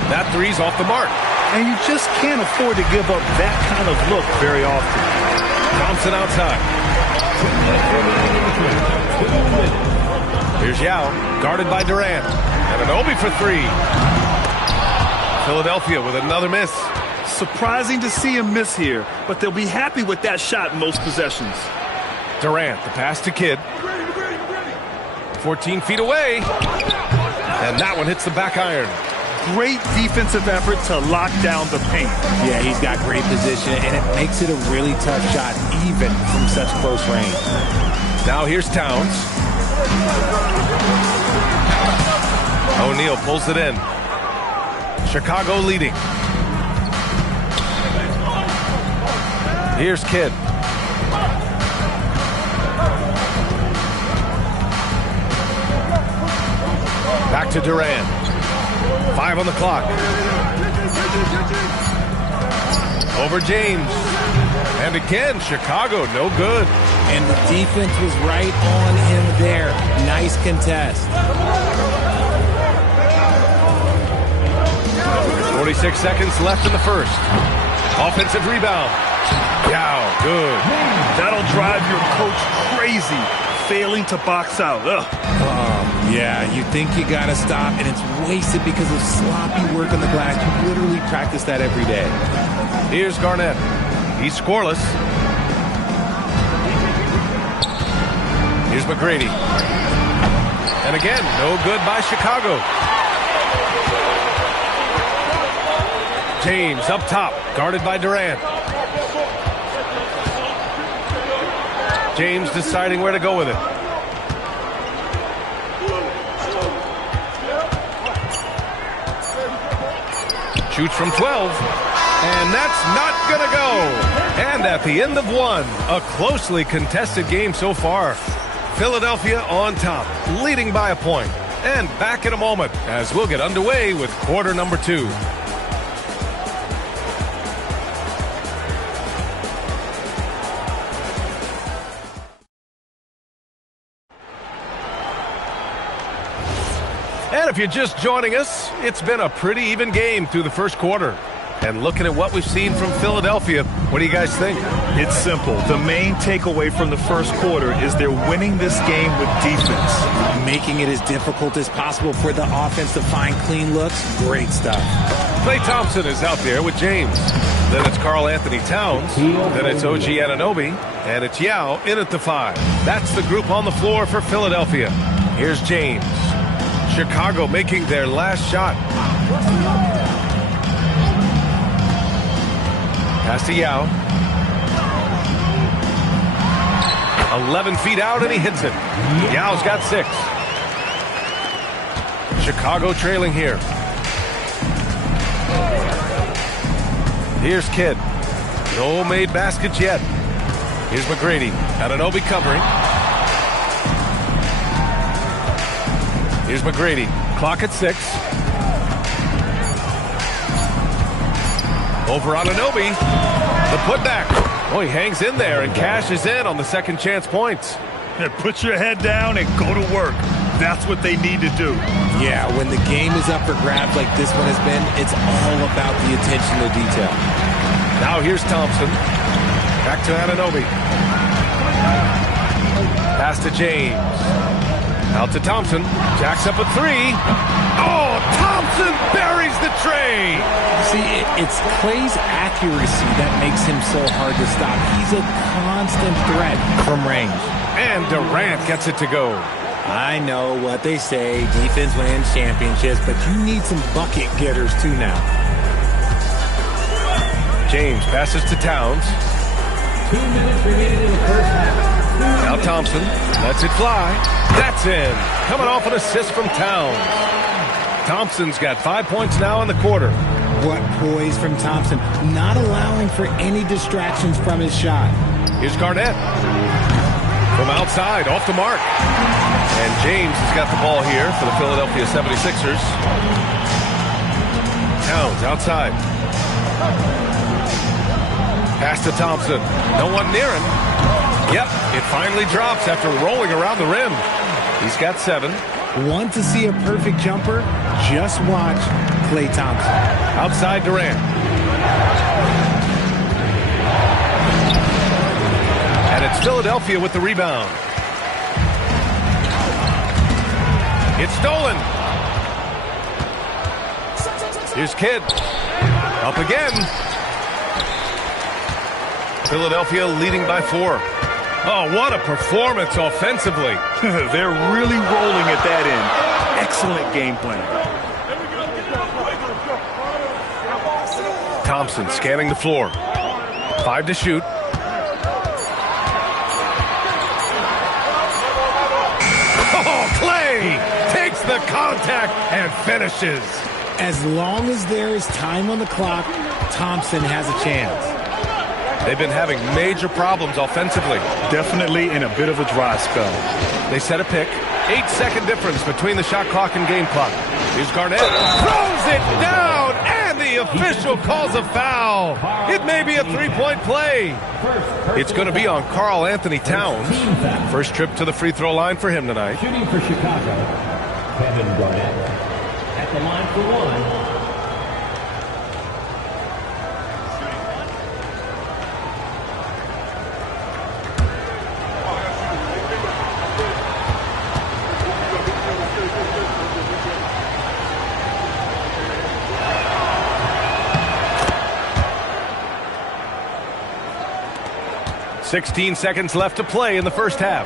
That three's off the mark. And you just can't afford to give up that kind of look very often. Thompson outside. Here's Yao, guarded by Durant. Anunoby for 3. Philadelphia with another miss. Surprising to see him miss here, but they'll be happy with that shot in most possessions. Durant, the pass to Kidd. 14 feet away. And that one hits the back iron. Great defensive effort to lock down the paint. Yeah, he's got great position, and it makes it a really tough shot, even from such close range. Now here's Towns. O'Neal pulls it in. Chicago leading. Here's Kidd. Back to Durant. 5 on the clock. Over James. And again, Chicago, no good. And the defense was right on him there. Nice contest. 46 seconds left in the first. Offensive rebound. Yao, good. That'll drive your coach crazy, failing to box out. Yeah, you think you got to stop, and it's wasted because of sloppy work on the glass. You literally practice that every day. Here's Garnett. He's scoreless. Here's McGrady. And again, no good by Chicago. James up top, guarded by Durant. James deciding where to go with it. Shoots from 12. And that's not going to go. And at the end of one, a closely contested game so far. Philadelphia on top, leading by a point. And back in a moment as we'll get underway with quarter number 2. And if you're just joining us, it's been a pretty even game through the first quarter. And looking at what we've seen from Philadelphia, what do you guys think? It's simple. The main takeaway from the first quarter is they're winning this game with defense. Making it as difficult as possible for the offense to find clean looks. Great stuff. Klay Thompson is out there with James. Then it's Karl Anthony Towns. Then it's OG Anunoby. And it's Yao in at the 5. That's the group on the floor for Philadelphia. Here's James. Chicago making their last shot. Pass to Yao. 11 feet out, and he hits it. Yao's got 6. Chicago trailing here. Here's Kidd. No made baskets yet. Here's McGrady. Anunoby covering. Here's McGrady. Clock at 6. Over Anunoby. The putback. Oh, he hangs in there and cashes in on the second chance points. Yeah, put your head down and go to work. That's what they need to do. Yeah, when the game is up for grabs like this one has been, it's all about the attention to detail. Now here's Thompson. Back to Anunoby. Pass to James. Out to Thompson. Jacks up a 3. Oh, Thompson buries the tray. See, it's Klay's accuracy that makes him so hard to stop. He's a constant threat from range. And Durant gets it to go. I know what they say, defense wins championships, but you need some bucket getters too now. James passes to Towns. 2 minutes remaining in the first half. Now Thompson lets it fly. That's in. Coming off an assist from Towns. Thompson's got 5 points now in the quarter. What poise from Thompson, not allowing for any distractions from his shot. Here's Garnett. From outside, off the mark. And James has got the ball here for the Philadelphia 76ers. Towns outside. Pass to Thompson. No one near him. Yep, it finally drops after rolling around the rim. He's got 7. Want to see a perfect jumper? Just watch Klay Thompson. Outside Durant. And it's Philadelphia with the rebound. It's stolen. Here's Kidd. Up again. Philadelphia leading by 4. Oh, what a performance offensively. They're really rolling at that end. Excellent game plan. Thompson scanning the floor. 5 to shoot. Oh, Klay takes the contact and finishes. As long as there is time on the clock, Thompson has a chance. They've been having major problems offensively. Definitely in a bit of a dry spell. They set a pick. 8-second difference between the shot clock and game clock. Here's Garnett. Throws it down, and the official calls a foul. It may be a 3-point play. It's going to be on Karl Anthony Towns. First trip to the free throw line for him tonight. Shooting for Chicago, Kevin Garnett. At the line for 1. $16 seconds left to play in the first half.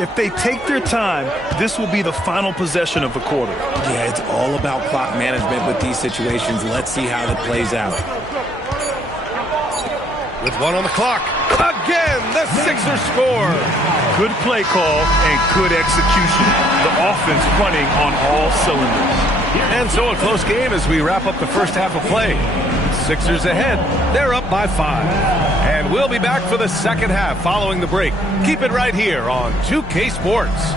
If they take their time, this will be the final possession of the quarter. Yeah, it's all about clock management with these situations. Let's see how it plays out. With 1 on the clock. Again, the Sixers score. Good play call and good execution. The offense running on all cylinders. And so a close game as we wrap up the first half of play. Sixers ahead. They're up by 5. And we'll be back for the second half following the break. Keep it right here on 2K Sports.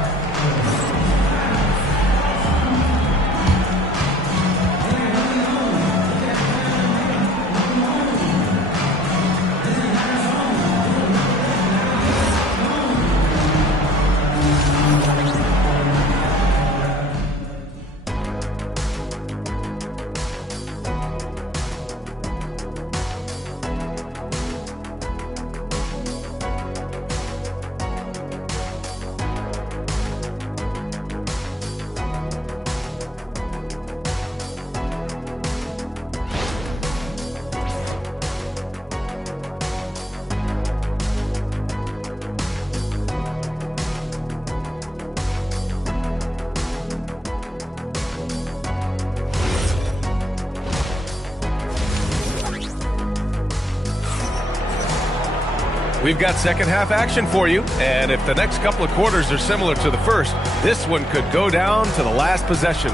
We've got second half action for you, and if the next couple of quarters are similar to the first, this one could go down to the last possession.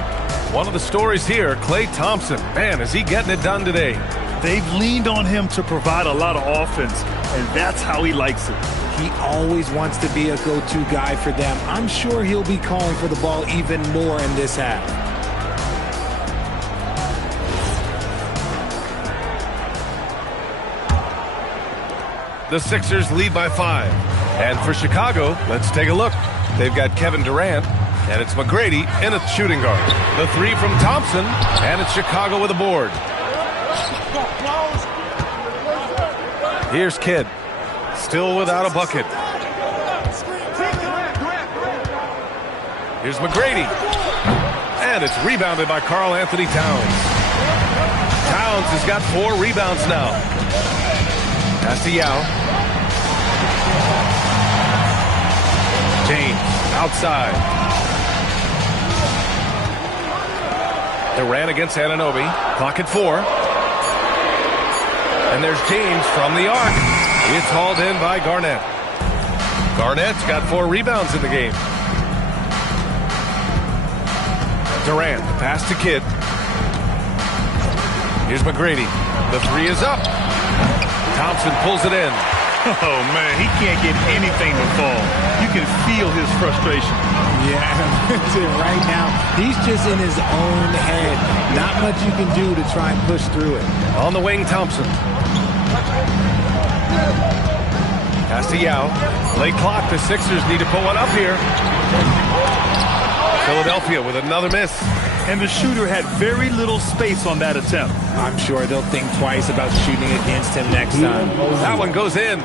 One of the stories here, Klay Thompson. Man, is he getting it done today. They've leaned on him to provide a lot of offense, and that's how he likes it. He always wants to be a go-to guy for them. I'm sure he'll be calling for the ball even more in this half. The Sixers lead by 5. And for Chicago, let's take a look. They've got Kevin Durant, and it's McGrady in a shooting guard. The 3 from Thompson, and it's Chicago with a board. Here's Kidd, still without a bucket. Here's McGrady, and it's rebounded by Karl Anthony Towns. Towns has got 4 rebounds now. Pass to Yao. James outside. Durant against Anunoby. Clock at 4. And there's James from the arc. It's hauled in by Garnett. Garnett's got 4 rebounds in the game. Durant, pass to Kidd. Here's McGrady. The 3 is up. Thompson pulls it in. Oh, man, he can't get anything to fall. You can feel his frustration. Yeah, right now, he's just in his own head. Not much you can do to try and push through it. On the wing, Thompson. Pass to Yao. Late clock. The Sixers need to put one up here. Philadelphia with another miss. And the shooter had very little space on that attempt. I'm sure they'll think twice about shooting against him next time. That one goes in.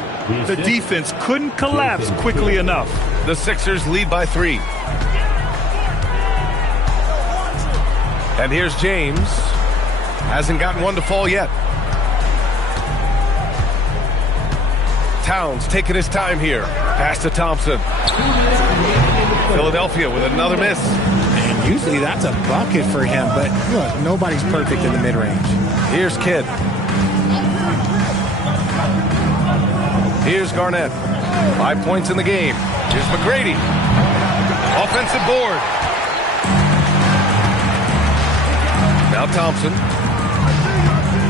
The defense couldn't collapse quickly enough. The Sixers lead by 3. And here's James. Hasn't gotten one to fall yet. Towns taking his time here. Pass to Thompson. Philadelphia with another miss. And usually that's a bucket for him, but look, nobody's perfect in the mid-range. Here's Kidd. Here's Garnett. 5 points in the game. Here's McGrady. Offensive board. Now Thompson.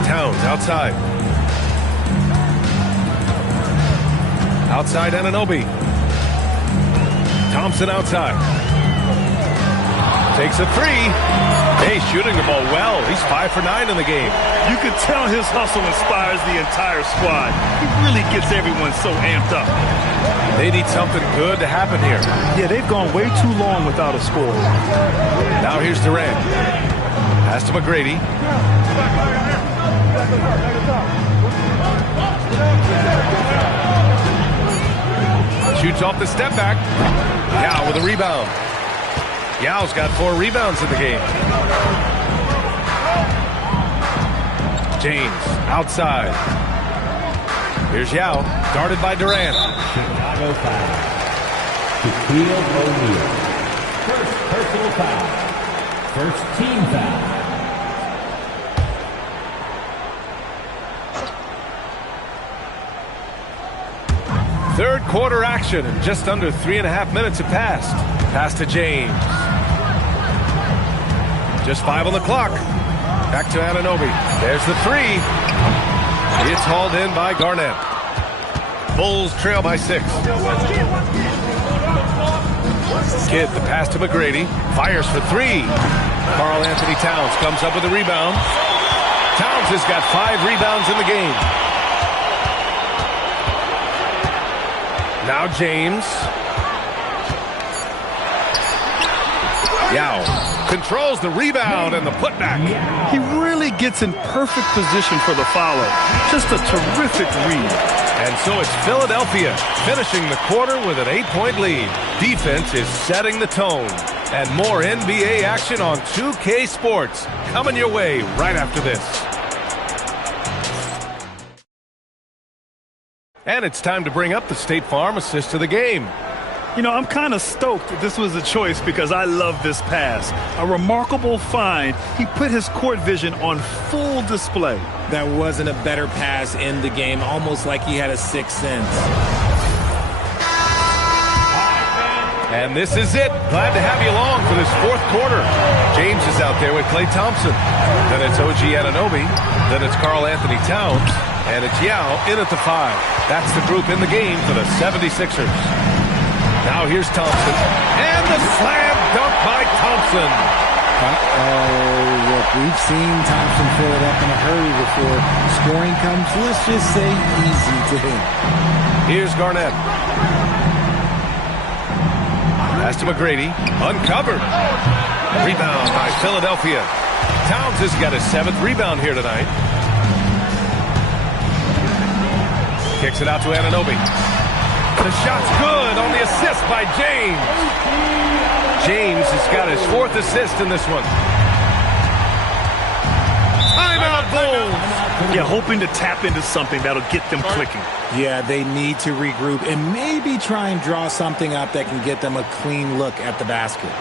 Towns outside. Outside Anunoby. Thompson outside. Takes a 3. Hey, shooting the ball well. He's 5 for 9 in the game. You can tell his hustle inspires the entire squad. He really gets everyone so amped up. They need something good to happen here. Yeah, they've gone way too long without a score. Now here's Durant. Pass to McGrady. Shoots off the step back. Yao with a rebound. Yao's got 4 rebounds in the game. James outside. Here's Yao, guarded by Durant. Chicago foul. Shaquille O'Neal. First personal foul. First team foul. Third quarter action, and just under 3.5 minutes have passed. Pass to James. Just 5 on the clock. Back to Anunoby. There's the 3. It's hauled in by Garnett. Bulls trail by 6. Kidd, the pass to McGrady. Fires for 3. Karl Anthony Towns comes up with a rebound. Towns has got 5 rebounds in the game. Now James. Yao controls the rebound and the putback. He really gets in perfect position for the follow. Just a terrific read. And so it's Philadelphia finishing the quarter with an 8-point lead. Defense is setting the tone. And more NBA action on 2K Sports coming your way right after this. And it's time to bring up the State Farm assist to the game. You know, I'm kind of stoked that this was a choice because I love this pass. A remarkable find. He put his court vision on full display. That wasn't a better pass in the game, almost like he had a sixth sense. And this is it. Glad to have you along for this fourth quarter. James is out there with Klay Thompson. Then it's OG Anunoby. Then it's Karl Anthony Towns. And it's Yao in at the 5. That's the group in the game for the 76ers. Now here's Thompson. And the slam dunk by Thompson. Look, we've seen Thompson fill it up in a hurry before. Scoring comes, let's just say, easy to him. Here's Garnett. Pass to McGrady. Uncovered. Rebound by Philadelphia. Towns has got his 7th rebound here tonight. Kicks it out to Anunoby. The shot's good on the assist by James. James has got his 4th assist in this one. Timeout Bulls. Yeah, hoping to tap into something that'll get them clicking. Yeah, they need to regroup and maybe try and draw something up that can get them a clean look at the basket.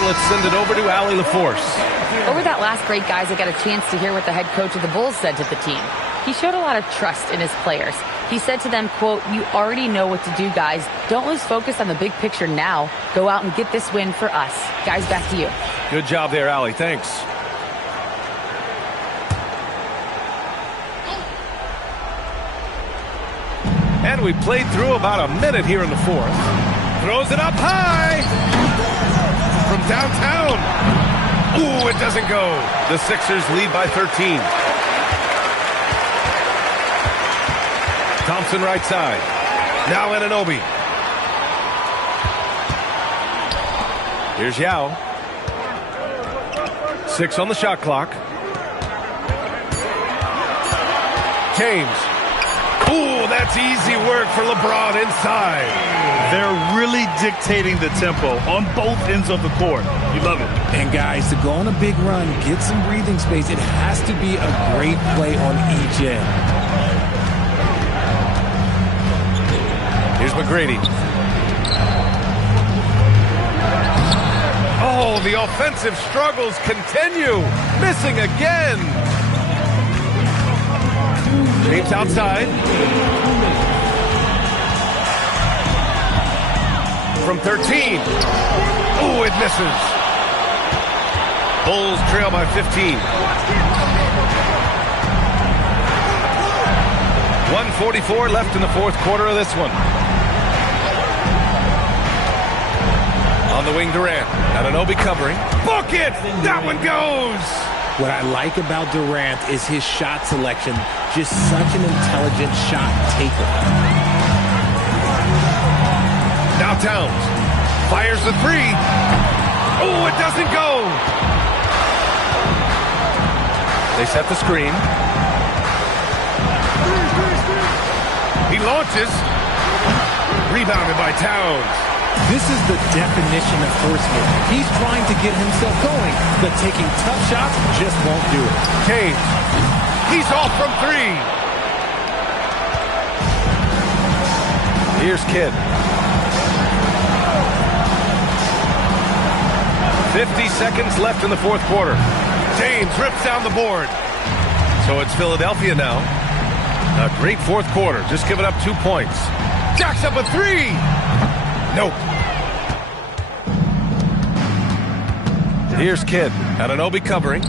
Let's send it over to Allie LaForce. Over that last break, guys, I got a chance to hear what the head coach of the Bulls said to the team. He showed a lot of trust in his players. He said to them, quote, "You already know what to do, guys. Don't lose focus on the big picture now. Go out and get this win for us." Guys, back to you. Good job there, Allie. Thanks. And we played through about a minute here in the 4th. Throws it up high. From downtown. Ooh, it doesn't go. The Sixers lead by 13. Thompson right side. Now Anunoby. Here's Yao. 6 on the shot clock. James. Ooh, that's easy work for LeBron inside. They're really dictating the tempo on both ends of the court. You love it. And guys, to go on a big run, get some breathing space, it has to be a great play on each end. Here's McGrady. Oh, the offensive struggles continue. Missing again. James outside. From 13. Ooh, it misses. Bulls trail by 15. 1:44 left in the 4th quarter of this one. On the wing, Durant. Anunoby covering. Book it! That one goes! What I like about Durant is his shot selection. Just such an intelligent shot taker. Now Towns fires the 3. Oh, it doesn't go. They set the screen. He launches. Rebounded by Towns. This is the definition of first move. He's trying to get himself going, but taking tough shots just won't do it. James. He's off from 3. Here's Kidd. 50 seconds left in the 4th quarter. James rips down the board. So it's Philadelphia now. A great 4th quarter. Just giving up 2 points. Jacks up a 3. Nope. Here's Kidd. Anunoby covering.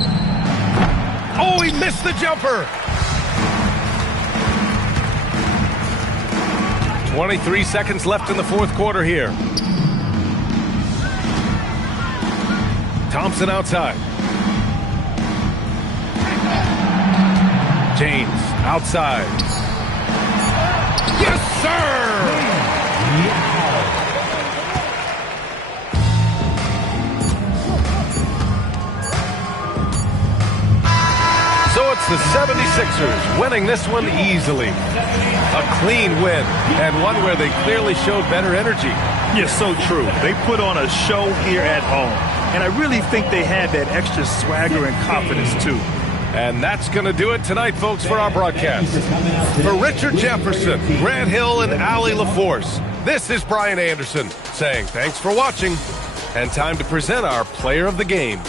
Oh, he missed the jumper. 23 seconds left in the fourth quarter here. Thompson outside. James outside. Yes, sir! So it's the 76ers winning this one easily. A clean win, and one where they clearly showed better energy. Yes, so true. They put on a show here at home, and I really think they had that extra swagger and confidence, too. And that's going to do it tonight, folks, for our broadcast. For Richard Jefferson, Grant Hill, and Allie LaForce, this is Brian Anderson saying thanks for watching, and time to present our player of the game.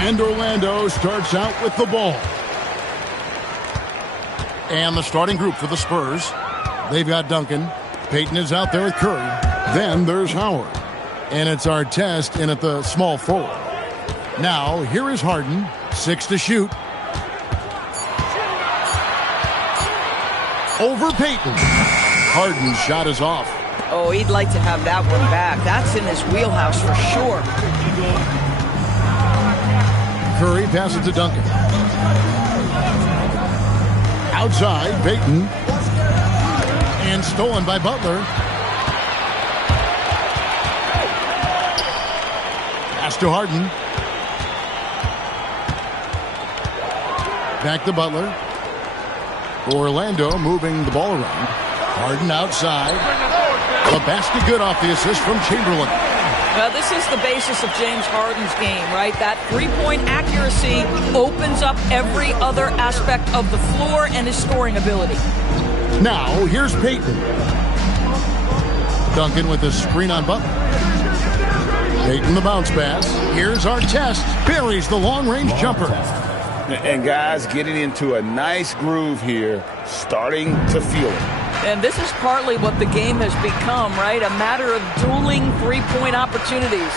And Orlando starts out with the ball. And the starting group for the Spurs. They've got Duncan. Payton is out there with Curry. Then there's Howard. And it's Artest in at the small forward. Now, here is Harden. 6 to shoot. Over Payton. Harden's shot is off. Oh, he'd like to have that one back. That's in his wheelhouse for sure. Curry passes to Duncan. Outside, Payton. And stolen by Butler. Pass to Harden. Back to Butler. Orlando moving the ball around. Harden outside. The basket good off the assist from Chamberlain. Well, this is the basis of James Harden's game, right? That three-point accuracy opens up every other aspect of the floor and his scoring ability. Now, here's Payton. Duncan with the screen on Butler. Payton the bounce pass. Here's Artest. Buries the long-range jumper. And guys getting into a nice groove here, starting to feel it. And this is partly what the game has become, right? A matter of dueling three-point opportunities.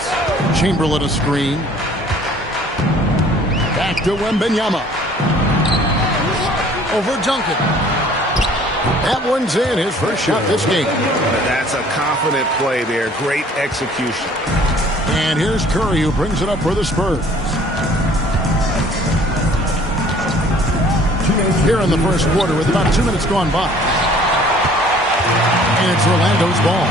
Chamberlain a screen. Back to Wembanyama. Over Duncan. That one's in, his first shot this game. That's a confident play there. Great execution. And here's Curry, who brings it up for the Spurs. Here in the first quarter with about 2 minutes gone by. And it's Orlando's ball.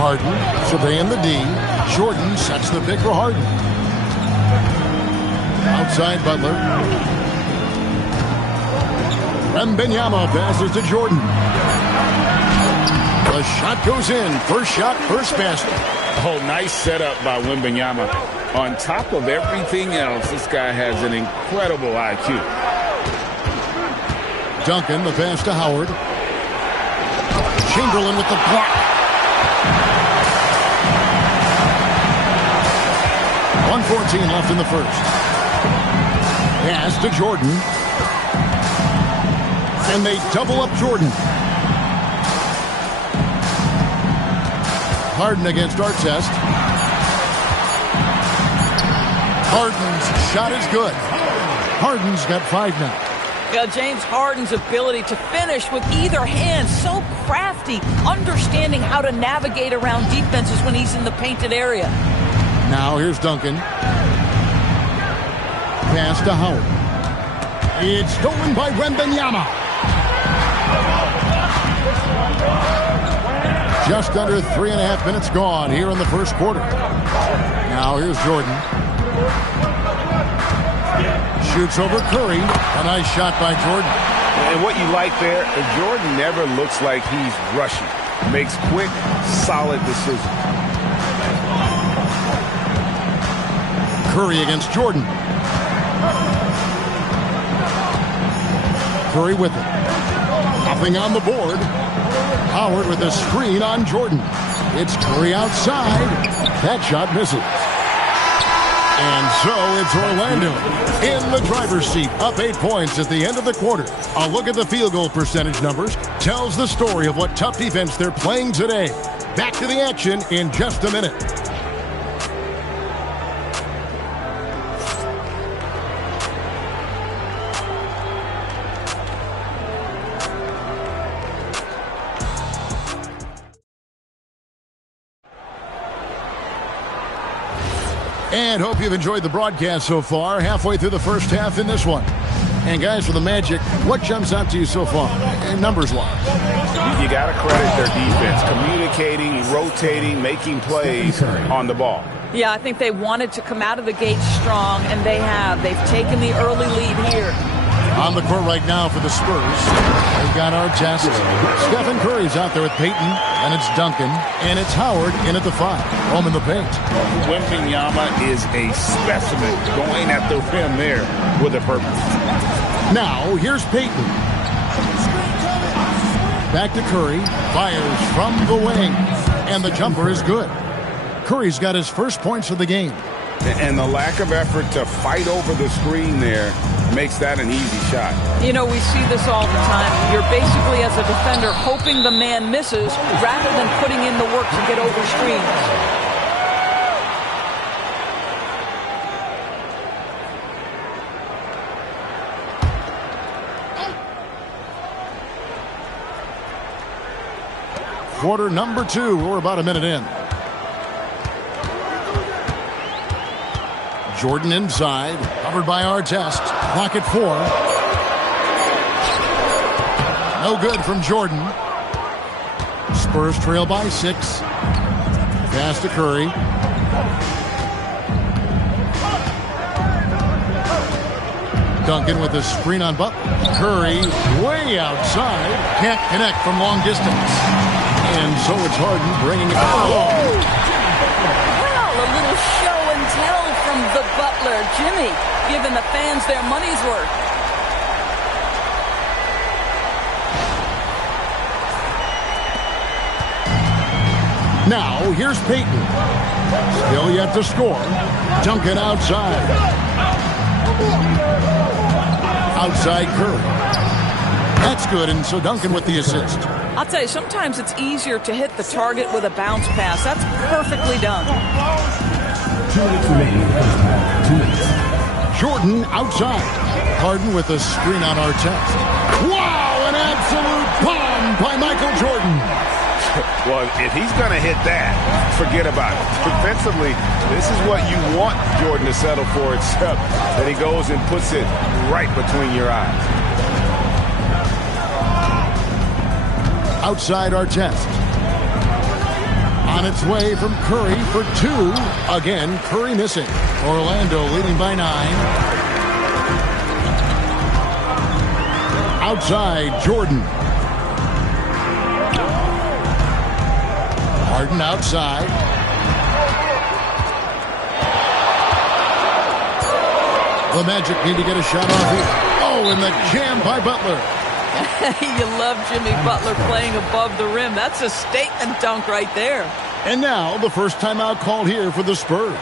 Harden surveying the D. Jordan sets the pick for Harden. Outside Butler. Wembanyama passes to Jordan. The shot goes in. First shot, first basket. Oh, nice setup by Wembanyama. On top of everything else, this guy has an incredible IQ. Duncan, the pass to Howard. Chamberlain with the block. 1:14 left in the first. Pass to Jordan. And they double up Jordan. Harden against Artest. Harden's shot is good. Harden's got 5 now. Yeah, James Harden's ability to finish with either hand, so crafty, understanding how to navigate around defenses when he's in the painted area. Now here's Duncan. Pass to Howard. It's stolen by Wembanyama. Just under 3.5 minutes gone here in the first quarter. Now here's Jordan. Shoots over Curry. A nice shot by Jordan. And what you like there, Jordan never looks like he's rushing. Makes quick, solid decisions. Curry against Jordan. Curry with it. Nothing on the board. Howard with a screen on Jordan. It's Curry outside. That shot misses. And so it's Orlando in the driver's seat, up 8 points at the end of the quarter. A look at the field goal percentage numbers tells the story of what tough defense they're playing today. Back to the action in just a minute. And hope you've enjoyed the broadcast so far. Halfway through the first half in this one. And guys, for the Magic, what jumps out to you so far, numbers-wise? You got to credit their defense. Communicating, rotating, making plays on the ball. Yeah, I think they wanted to come out of the gate strong, and they have. They've taken the early lead here. On the court right now for the Spurs, they've got Artest. Stephen Curry's out there with Payton, and it's Duncan, and it's Howard in at the 5, home in the paint. Wembanyama is a specimen going at the rim there with a purpose. Now, here's Payton. Back to Curry, fires from the wing, and the jumper is good. Curry's got his first points of the game. And the lack of effort to fight over the screen there makes that an easy shot. You know, we see this all the time. You're basically, as a defender, hoping the man misses rather than putting in the work to get over screens. Quarter number 2. We're about a minute in. Jordan inside, covered by Artest. Clock at 4. No good from Jordan. Spurs trail by 6. Pass to Curry. Duncan with a screen on Butler. Curry way outside. Can't connect from long distance. And so it's Harden bringing it home. Well, a little show and tell from the Butler. Jimmy giving the fans their money's worth. Now, here's Payton. Still yet to score. Duncan outside. Outside Curry. That's good, and so Duncan with the assist. I'll tell you, sometimes it's easier to hit the target with a bounce pass. That's perfectly done. 2 minutes remaining. 2 minutes. Jordan outside. Harden with a screen on Artest. Wow, an absolute bomb by Michael Jordan. Well, if he's going to hit that, forget about it. Defensively, this is what you want Jordan to settle for, except that he goes and puts it right between your eyes. Outside Artest. On its way from Curry for 2. Again, Curry missing. Orlando leading by 9. Outside Jordan. Harden outside. The Magic need to get a shot off here. Oh, and the jam by Butler. You love Jimmy Butler playing above the rim. That's a statement dunk right there. And now the first timeout called here for the Spurs.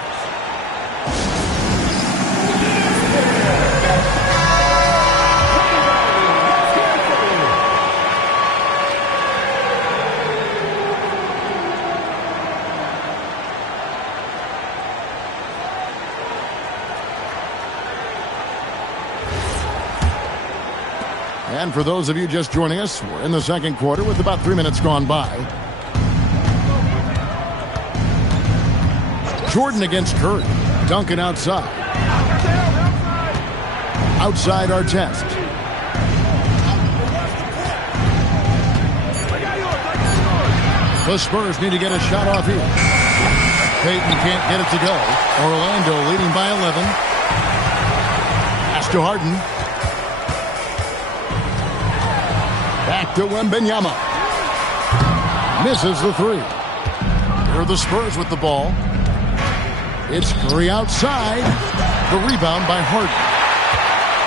And for those of you just joining us, we're in the second quarter with about 3 minutes gone by. Jordan against Curry. Duncan outside. Outside Artest. The Spurs need to get a shot off here. Payton can't get it to go. Orlando leading by 11. Pass to Harden. Back to Wembanyama. Misses the 3. Here are the Spurs with the ball. It's Curry outside. The rebound by Harden.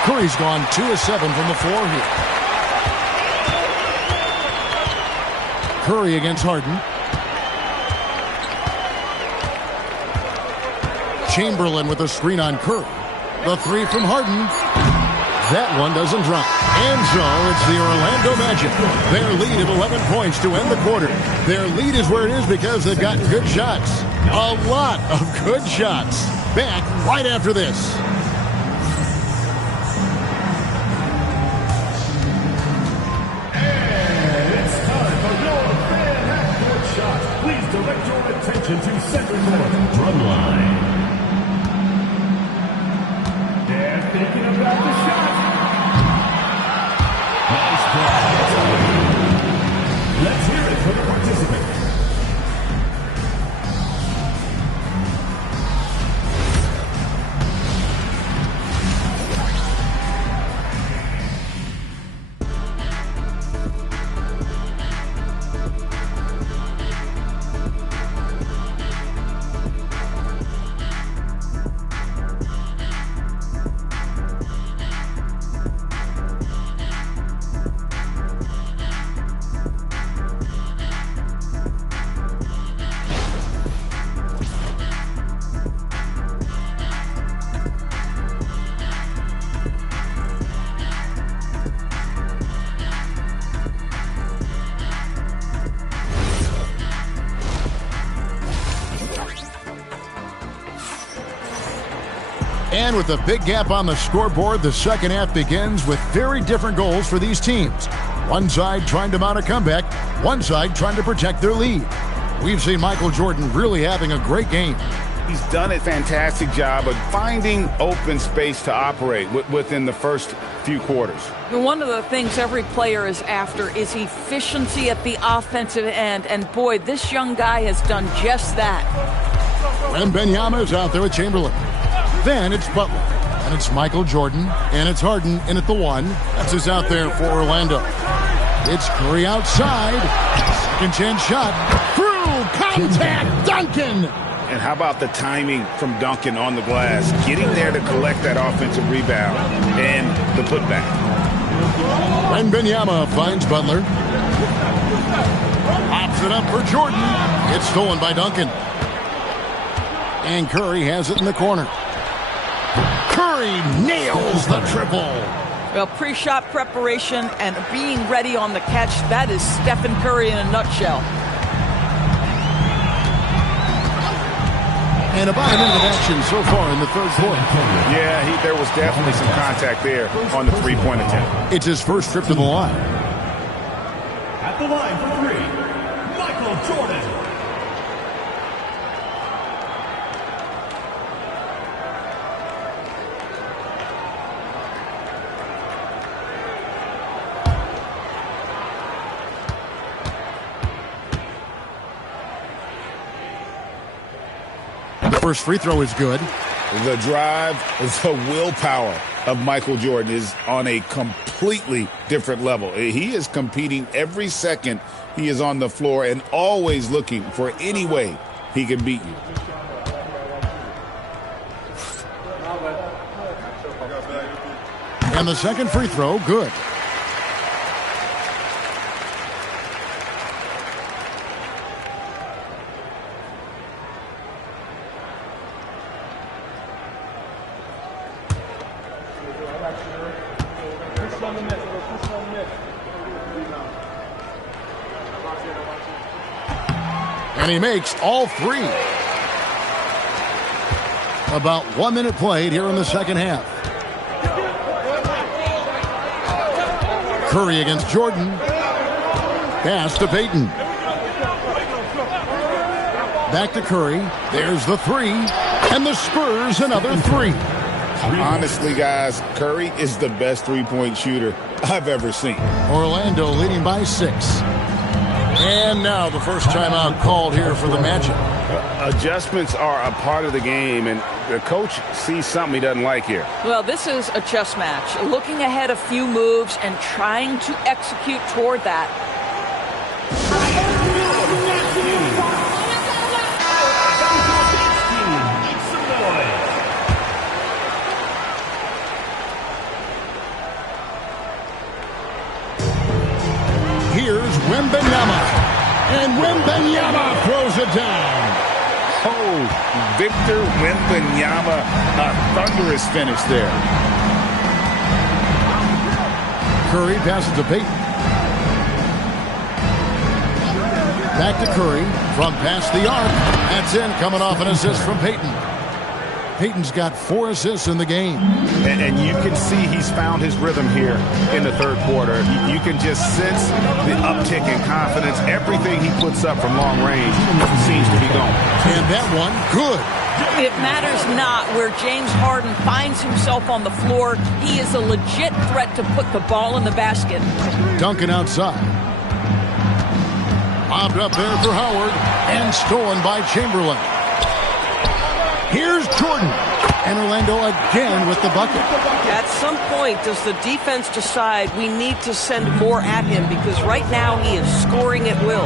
Curry's gone 2 of 7 from the floor here. Curry against Harden. Chamberlain with a screen on Curry. The 3 from Harden. That one doesn't drop. And so it's the Orlando Magic. Their lead of 11 points to end the quarter. Their lead is where it is because they've gotten good shots. A lot of good shots. Back right after this. And it's time for your fan half-court shot. Please direct your attention to center court. Drumline. They're thinking about the shot. Let's hear it for the participants. And with a big gap on the scoreboard, the second half begins with very different goals for these teams. One side trying to mount a comeback, one side trying to protect their lead. We've seen Michael Jordan really having a great game. He's done a fantastic job of finding open space to operate within the first few quarters. One of the things every player is after is efficiency at the offensive end. And boy, this young guy has done just that. Wembanyama is out there with Chamberlain. Then it's Butler, and it's Michael Jordan, and it's Harden in at the 1. That's who's out there for Orlando. It's Curry outside. Second chance shot. Through contact, Duncan. And how about the timing from Duncan on the glass? Getting there to collect that offensive rebound and the putback. Wembanyama finds Butler. Pops it up for Jordan. It's stolen by Duncan. And Curry has it in the corner. Curry nails the triple. Well, pre-shot preparation and being ready on the catch, that is Stephen Curry in a nutshell. And about a minute of action so far in the third quarter. Yeah, there was definitely some contact there on the three-point attempt. It's his first trip to the line. At the line for 3, Michael Jordan. First free throw is good. The drive, the willpower of Michael Jordan is on a completely different level. He is competing every second he is on the floor and always looking for any way he can beat you. And the second free throw, good. And he makes all 3. About 1 minute played here in the second half. Curry against Jordan. Pass to Payton. Back to Curry. There's the 3. And the Spurs another 3. Honestly, guys, Curry is the best three-point shooter I've ever seen. Orlando leading by 6. And now the first timeout called here for the matchup. Adjustments are a part of the game, and the coach sees something he doesn't like here. Well, this is a chess match. Looking ahead a few moves and trying to execute toward that. Here's Wembanyama. And Wembanyama throws it down. Oh, Victor Wembanyama, a thunderous finish there. Curry passes to Payton. Back to Curry from past the arc. That's in, coming off an assist from Payton. Payton's got 4 assists in the game. And you can see he's found his rhythm here in the third quarter. You can just sense the uptick in confidence. Everything he puts up from long range seems to be going. And that one, good. It matters not where James Harden finds himself on the floor. He is a legit threat to put the ball in the basket. Duncan outside. Bobbed up there for Howard. And stolen by Chamberlain. Here's Jordan. And Orlando again with the bucket. At some point, does the defense decide we need to send more at him? Because right now he is scoring at will.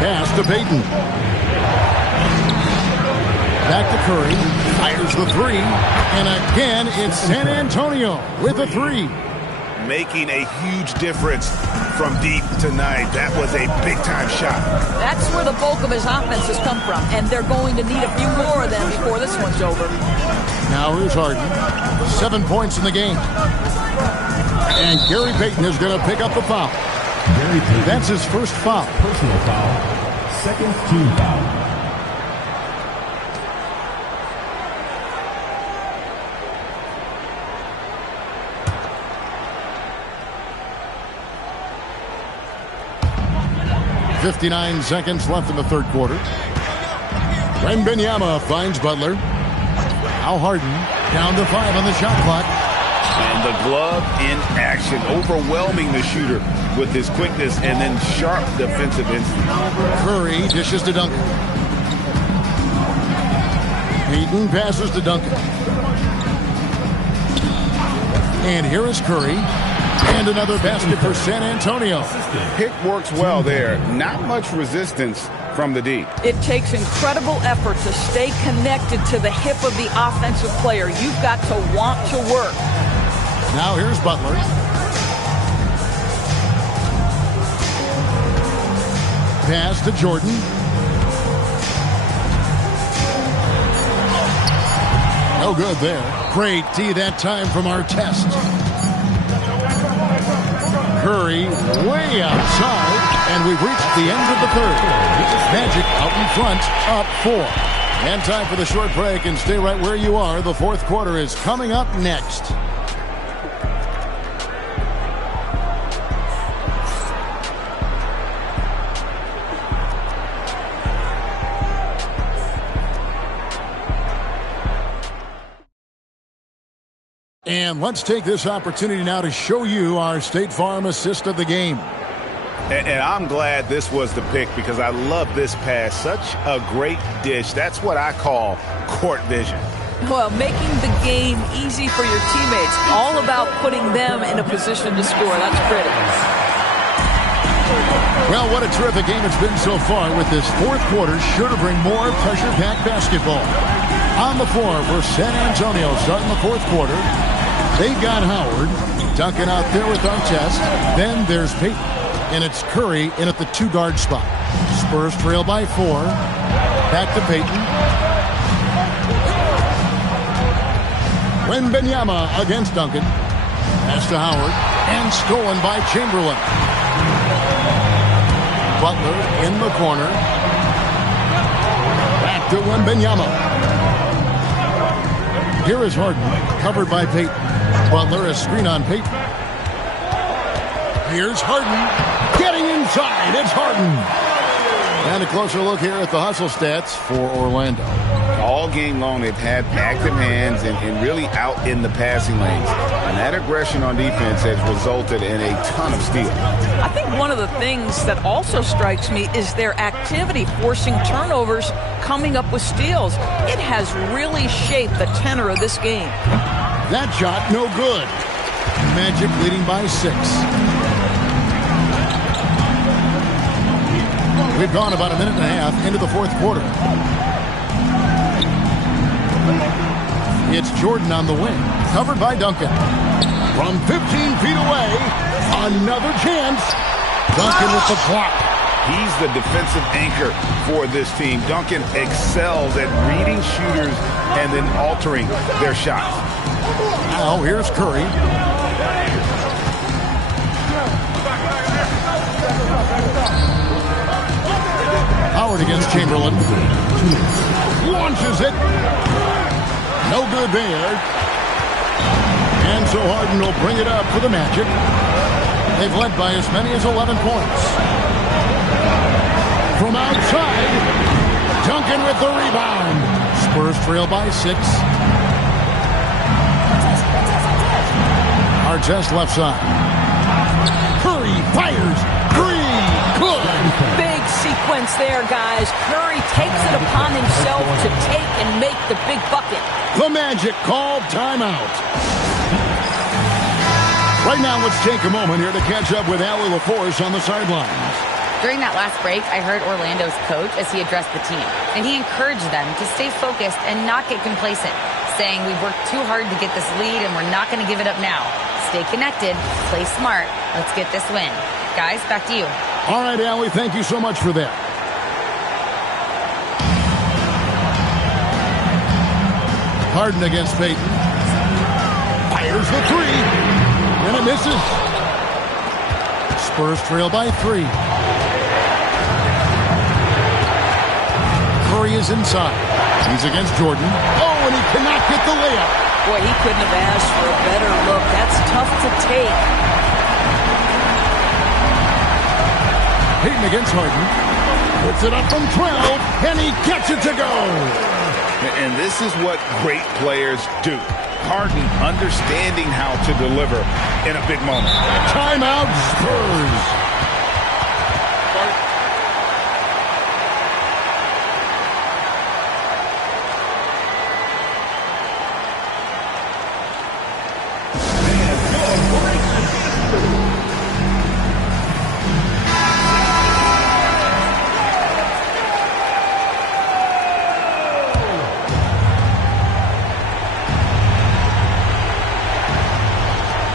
Pass to Payton. Back to Curry. Fires the 3. And again, it's San Antonio with a 3. Making a huge difference from deep tonight. That was a big-time shot. That's where the bulk of his offense has come from, and they're going to need a few more of them before this one's over. Now here's Harden. 7 points in the game. And Gary Payton is going to pick up the foul. That's his first foul. Personal foul. Second team foul. 59 seconds left in the third quarter. Wembanyama finds Butler. Now Harden down to 5 on the shot clock. And the glove in action, overwhelming the shooter with his quickness and then sharp defensive instinct. Curry dishes to Duncan. Payton passes to Duncan. And here is Curry. And another basket for San Antonio. Pick works well there. Not much resistance from the D. It takes incredible effort to stay connected to the hip of the offensive player. You've got to want to work. Now here's Butler. Pass to Jordan. No good there. Great D that time from Artest. Curry way outside, and we've reached the end of the third. Magic out in front, up 4. And time for the short break, and stay right where you are. The fourth quarter is coming up next. And let's take this opportunity now to show you our State Farm assist of the game. And I'm glad this was the pick because I love this pass. Such a great dish. That's what I call court vision. Well, making the game easy for your teammates. All about putting them in a position to score. That's pretty. Well, what a terrific game it's been so far with this fourth quarter. Sure to bring more pressure-packed basketball. On the floor for San Antonio starting the fourth quarter. They've got Howard. Duncan out there with Artest. Then there's Payton. And it's Curry in at the 2-guard spot. Spurs trail by 4. Back to Payton. Wembanyama against Duncan. Pass to Howard. And stolen by Chamberlain. Butler in the corner. Back to Wembanyama. Here is Harden, covered by Payton. Butler, a screen on Payton. Here's Harden, getting inside. It's Harden. And a closer look here at the hustle stats for Orlando. All game long, they've had active hands and really out in the passing lanes. And that aggression on defense has resulted in a ton of steals. I think one of the things that also strikes me is their activity, forcing turnovers, coming up with steals. It has really shaped the tenor of this game. That shot, no good. Magic leading by 6. We've gone about a minute and a half into the fourth quarter. It's Jordan on the wing, covered by Duncan. From 15 feet away, another chance. Duncan with the block. He's the defensive anchor for this team. Duncan excels at reading shooters and then altering their shots. Now here's Curry. Howard against Chamberlain. Launches it. No good there. And so Harden will bring it up for the Magic. They've led by as many as 11 points. From outside, Duncan with the rebound. Spurs trail by 6. Artest left side. Curry fires. 3. Good. Big sequence there, guys. Curry takes it upon himself to take and make the big bucket. The Magic called timeout. Right now, let's take a moment here to catch up with Allie LaForce on the sidelines. During that last break, I heard Orlando's coach as he addressed the team, and he encouraged them to stay focused and not get complacent, saying we've worked too hard to get this lead and we're not going to give it up now. Stay connected, play smart, let's get this win. Guys, back to you. All right, Allie, thank you so much for that. Harden against Payton. Fires the 3. And it misses. Spurs trail by 3. Curry is inside. He's against Jordan. Oh, and he cannot get the layup. Boy, he couldn't have asked for a better look. That's tough to take. Payton against Harden. Puts it up from 12, and he gets it to go. And this is what great players do. Harden understanding how to deliver in a big moment. Timeout, Spurs.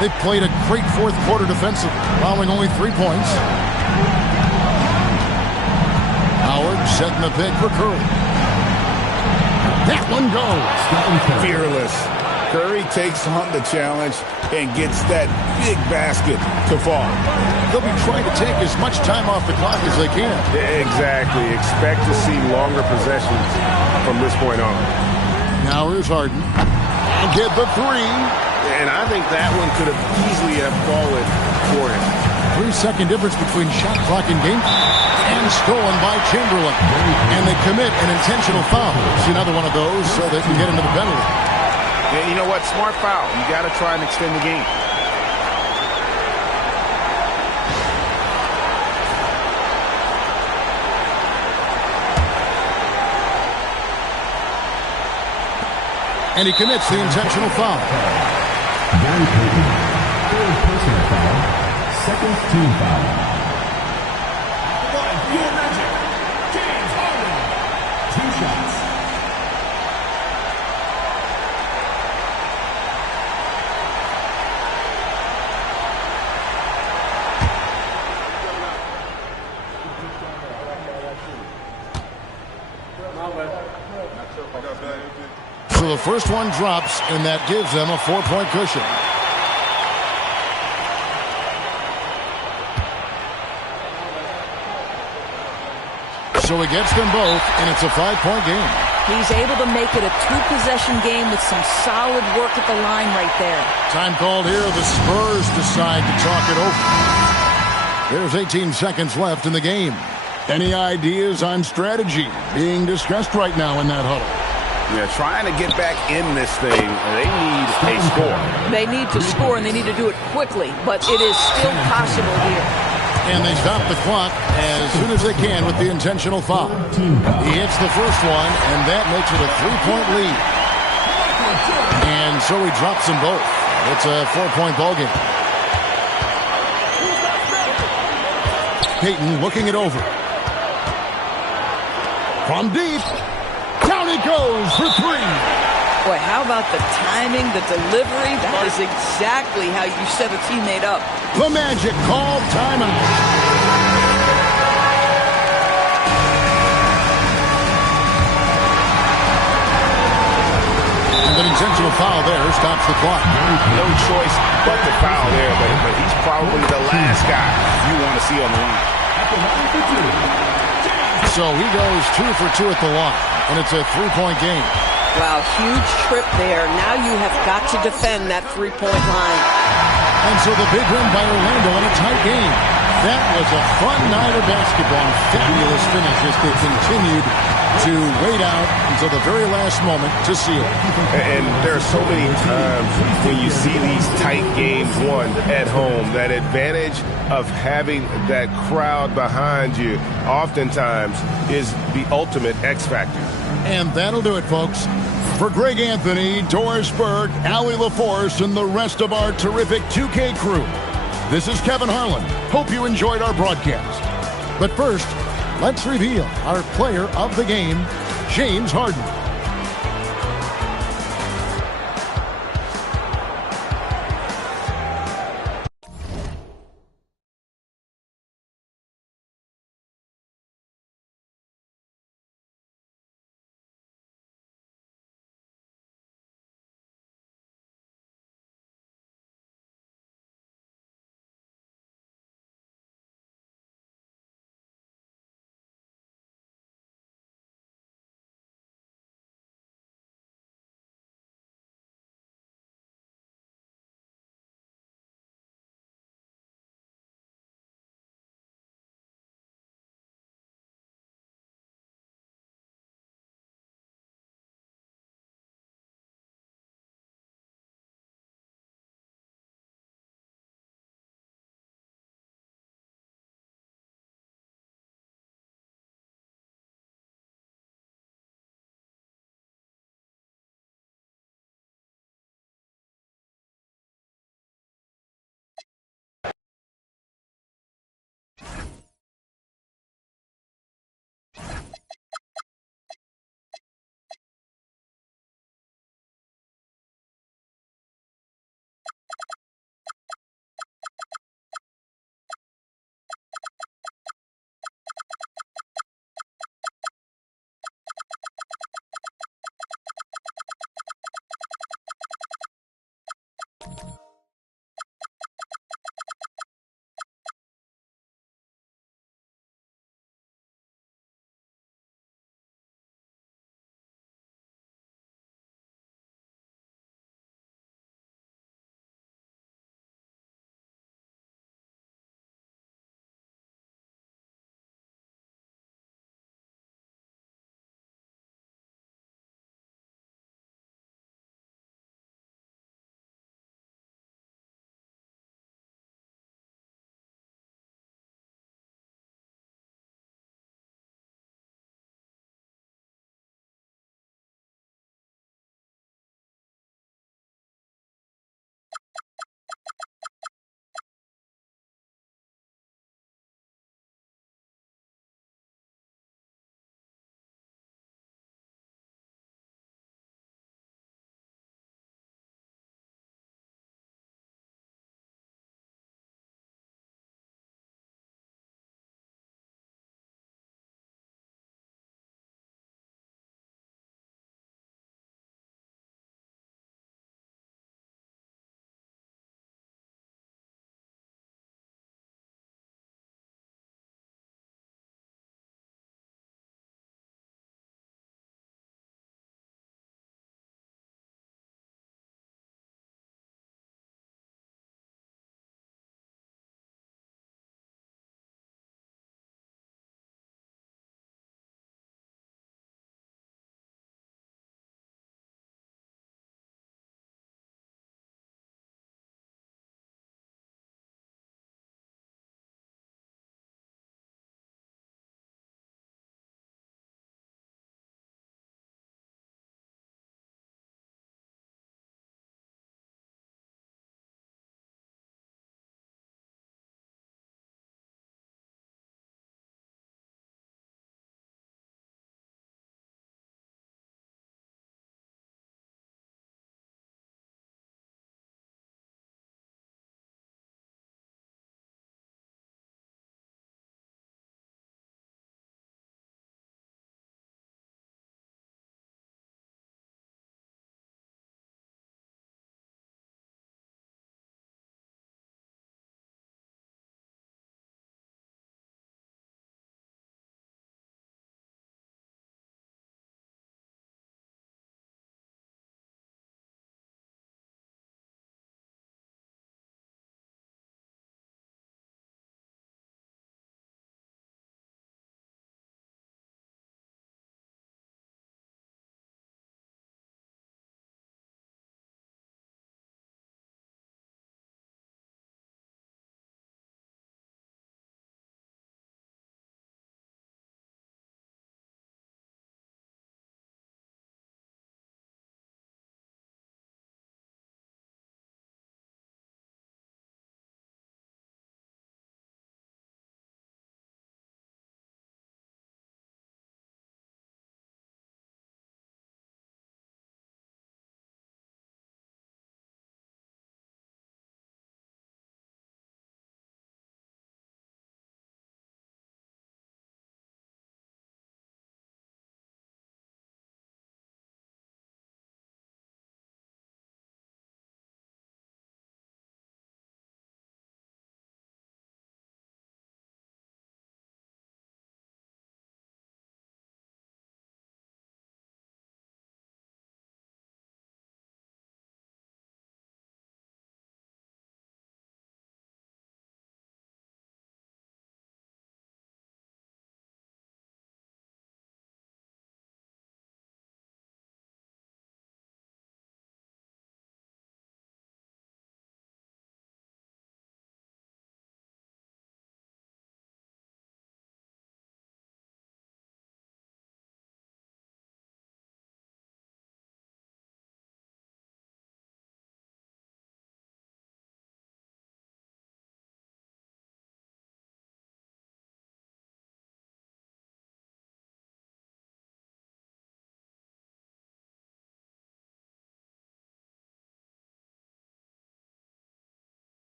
They played a great fourth quarter defensively, allowing only 3 points. Howard setting the pick for Curry. That one goes. Fearless. Curry takes on the challenge and gets that big basket to fall. They'll be trying to take as much time off the clock as they can. Exactly. Expect to see longer possessions from this point on. Now here's Harden. And get the three. And I think that one could have easily have fallen for him. 3-second difference between shot clock and game and stolen by Chamberlain. And they commit an intentional foul. See another one of those so they can get into the penalty. Yeah, you know what? Smart foul. You got to try and extend the game. And he commits the intentional foul. Gary Payton, third personal foul, second team foul. Your Magic, James Harden, 2 shots. So the first one drops, and that gives them a 4-point cushion. So he gets them both, and it's a 5-point game. He's able to make it a 2-possession game with some solid work at the line right there. Time called here. The Spurs decide to talk it over. There's 18 seconds left in the game. Any ideas on strategy being discussed right now in that huddle? Yeah, trying to get back in this thing, they need a score. They need to score, and they need to do it quickly, but it is still possible here. And they stop the clock as soon as they can with the intentional foul. He hits the first one, and that makes it a 3-point lead. And so he drops them both. It's a 4-point ball game. Payton looking it over. From deep. Down he goes for 3. Boy, how about the timing, the delivery? That is exactly how you set a teammate up. The Magic called timeout. And an intentional foul there stops the clock. No choice but to foul there, but he's probably the last guy you want to see on the line. So he goes 2 for 2 at the line, and it's a 3-point game. Wow, huge trip there. Now you have got to defend that 3-point line. And so the big win by Orlando in a tight game. That was a fun night of basketball. Fabulous finish as they continued to wait out until the very last moment to seal it. And there are so many times when you see these tight games won at home, that advantage of having that crowd behind you oftentimes is the ultimate X factor. And that'll do it, folks. For Greg Anthony, Doris Burke, Allie LaForce, and the rest of our terrific 2K crew, this is Kevin Harlan. Hope you enjoyed our broadcast. But first, let's reveal our player of the game, James Harden.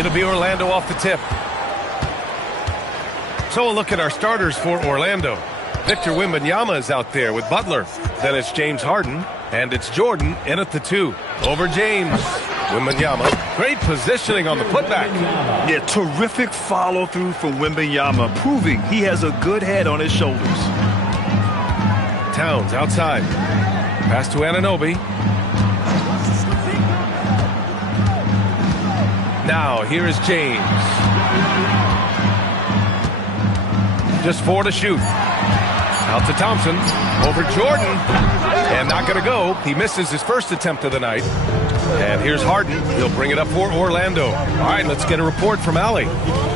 It'll be Orlando off the tip. So a look at our starters for Orlando. Victor Wembanyama is out there with Butler. Then it's James Harden, and it's Jordan in at the 2. Over James. Wembanyama. Great positioning on the putback. Yeah, terrific follow-through from Wembanyama, proving he has a good head on his shoulders. Towns outside. Pass to Anunoby. Now, here is James. Just 4 to shoot. Out to Thompson. Over Jordan. And not going to go. He misses his first attempt of the night. And here's Harden. He'll bring it up for Orlando. All right, let's get a report from Allie.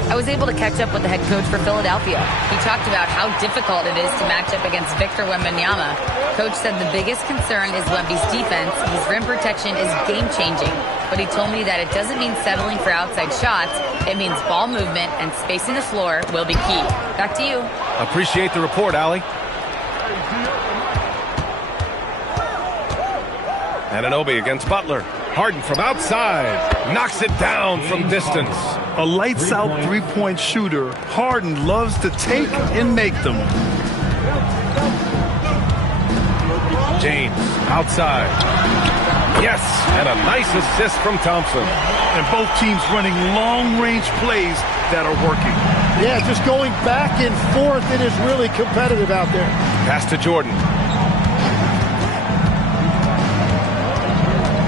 I was able to catch up with the head coach for Philadelphia. He talked about how difficult it is to match up against Victor Wembanyama. Coach said the biggest concern is Wemby's defense. His rim protection is game-changing. But he told me that it doesn't mean settling for outside shots. It means ball movement and spacing the floor will be key. Back to you. Appreciate the report, Allie. Anunoby against Butler. Harden from outside. Knocks it down from distance. A lights-out three-point shooter. Harden loves to take and make them. James outside. Yes, and a nice assist from Thompson. And both teams running long-range plays that are working. Yeah, just going back and forth. It is really competitive out there. Pass to Jordan.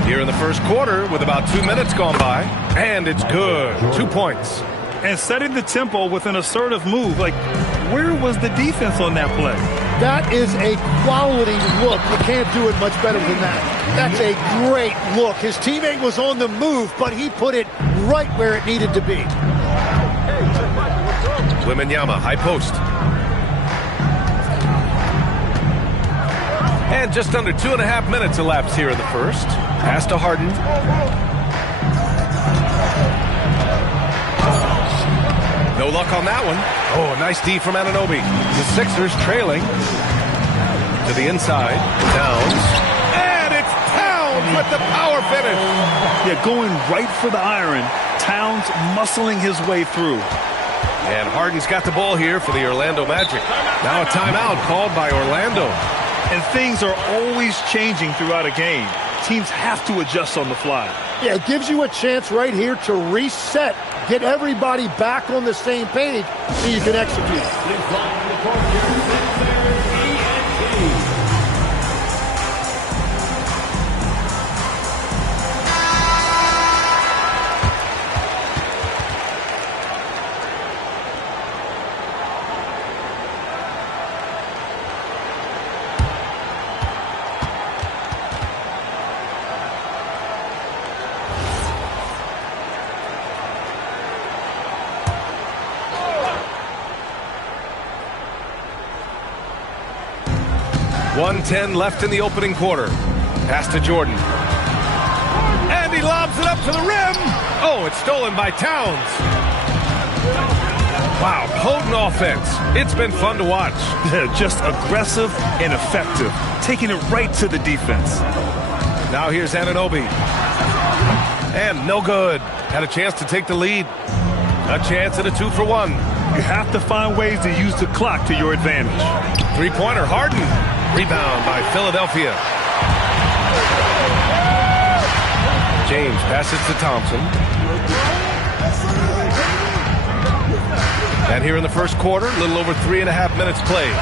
Here in the first quarter with about 2 minutes gone by. And it's good. 2 points. And setting the tempo with an assertive move. Like, where was the defense on that play? That is a quality look. You can't do it much better than that. That's a great look. His teammate was on the move, but he put it right where it needed to be. Wembanyama, high post. And just under 2.5 minutes elapsed here in the first. Pass to Harden. No luck on that one. Oh, a nice D from Anunoby. The Sixers trailing. To the inside. Towns. And it's Towns with the power finish. Yeah, going right for the iron. Towns muscling his way through. And Harden's got the ball here for the Orlando Magic. Now a timeout called by Orlando. And things are always changing throughout a game. Teams have to adjust on the fly. Yeah, it gives you a chance right here to reset, get everybody back on the same page so you can execute. .110 left in the opening quarter. Pass to Jordan. And he lobs it up to the rim. Oh, it's stolen by Towns. Wow, potent offense. It's been fun to watch. Just aggressive and effective. Taking it right to the defense. Now here's Anunoby. And no good. Had a chance to take the lead. A chance at a 2-for-1. You have to find ways to use the clock to your advantage. Three-pointer, Harden. Rebound by Philadelphia. James passes to Thompson. And here in the first quarter, a little over 3.5 minutes played.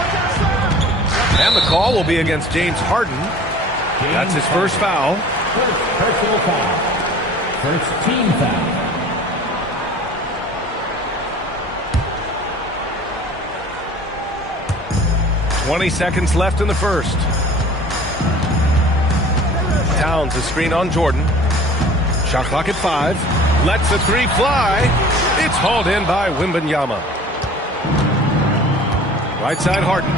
And the call will be against James Harden. That's his first foul. Personal foul. First team foul. 20 seconds left in the first. Towns, a screen on Jordan. Shot clock at 5. Lets the three fly. It's hauled in by Wembanyama. Right side, Harden.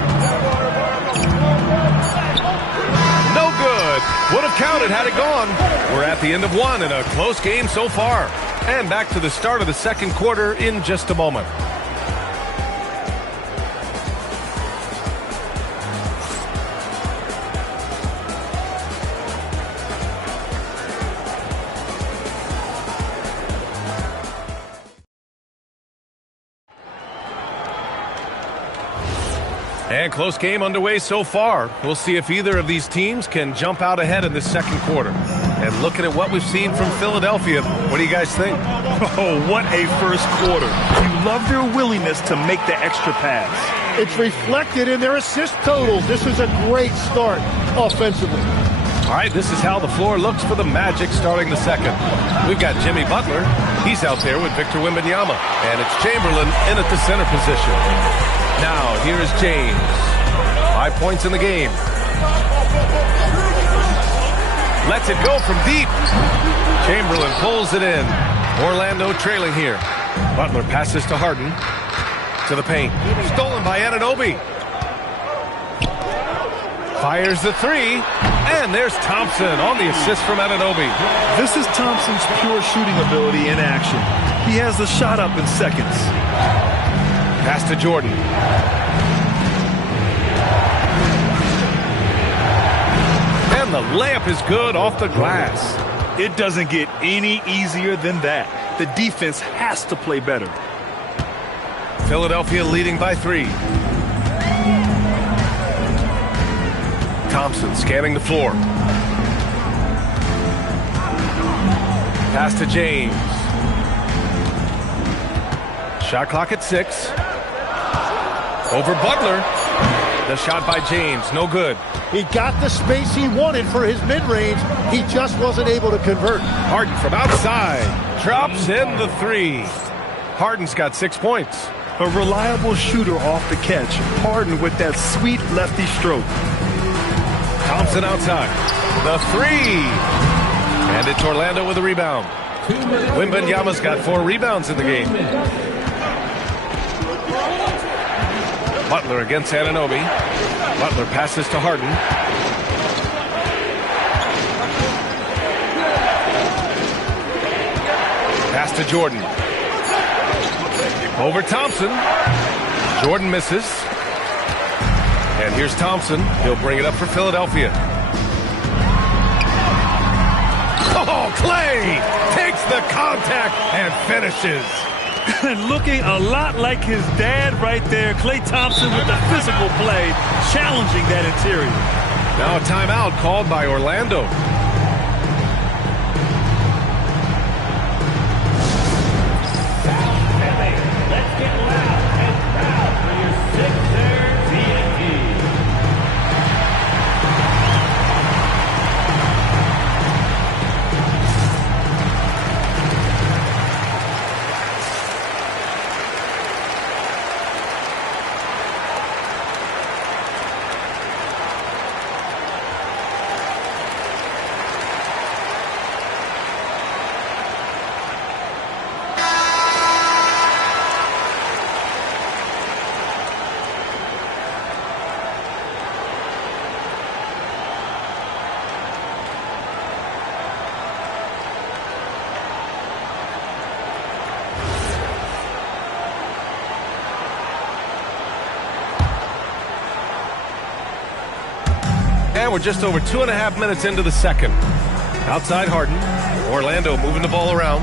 No good. Would have counted had it gone. We're at the end of one in a close game so far. And back to the start of the second quarter in just a moment. And close game underway so far. We'll see if either of these teams can jump out ahead in the second quarter. And looking at what we've seen from Philadelphia, what do you guys think? Oh, what a first quarter. You love their willingness to make the extra pass. It's reflected in their assist totals. This is a great start offensively. All right, this is how the floor looks for the Magic starting the second. We've got Jimmy Butler. He's out there with Victor Wembanyama. And it's Chamberlain in at the center position. Now, here is James. 5 points in the game. Lets it go from deep. Chamberlain pulls it in. Orlando trailing here. Butler passes to Harden. To the paint. Stolen by Anunoby. Fires the three. And there's Thompson on the assist from Anunoby. This is Thompson's pure shooting ability in action. He has the shot up in seconds. Pass to Jordan. And the layup is good off the glass. It doesn't get any easier than that. The defense has to play better. Philadelphia leading by 3. Thompson scanning the floor. Pass to James. Shot clock at 6. Over Butler. The shot by James, no good. He got the space he wanted for his mid-range. He just wasn't able to convert. Harden from outside. Drops in the 3. Harden's got 6 points. A reliable shooter off the catch. Harden with that sweet lefty stroke. Thompson outside. The 3. And it's Orlando with a rebound. Wembanyama's got 4 rebounds in the game. Butler against Anunoby. Butler passes to Harden. Pass to Jordan. Over Thompson. Jordan misses. And here's Thompson. He'll bring it up for Philadelphia. Oh, Clay takes the contact and finishes. Looking a lot like his dad right there. Klay Thompson with the physical play, challenging that interior. Now a timeout called by Orlando. Let's get loud and proud for your Sixers TNT. And we're just over 2.5 minutes into the second. Outside Harden. Orlando moving the ball around.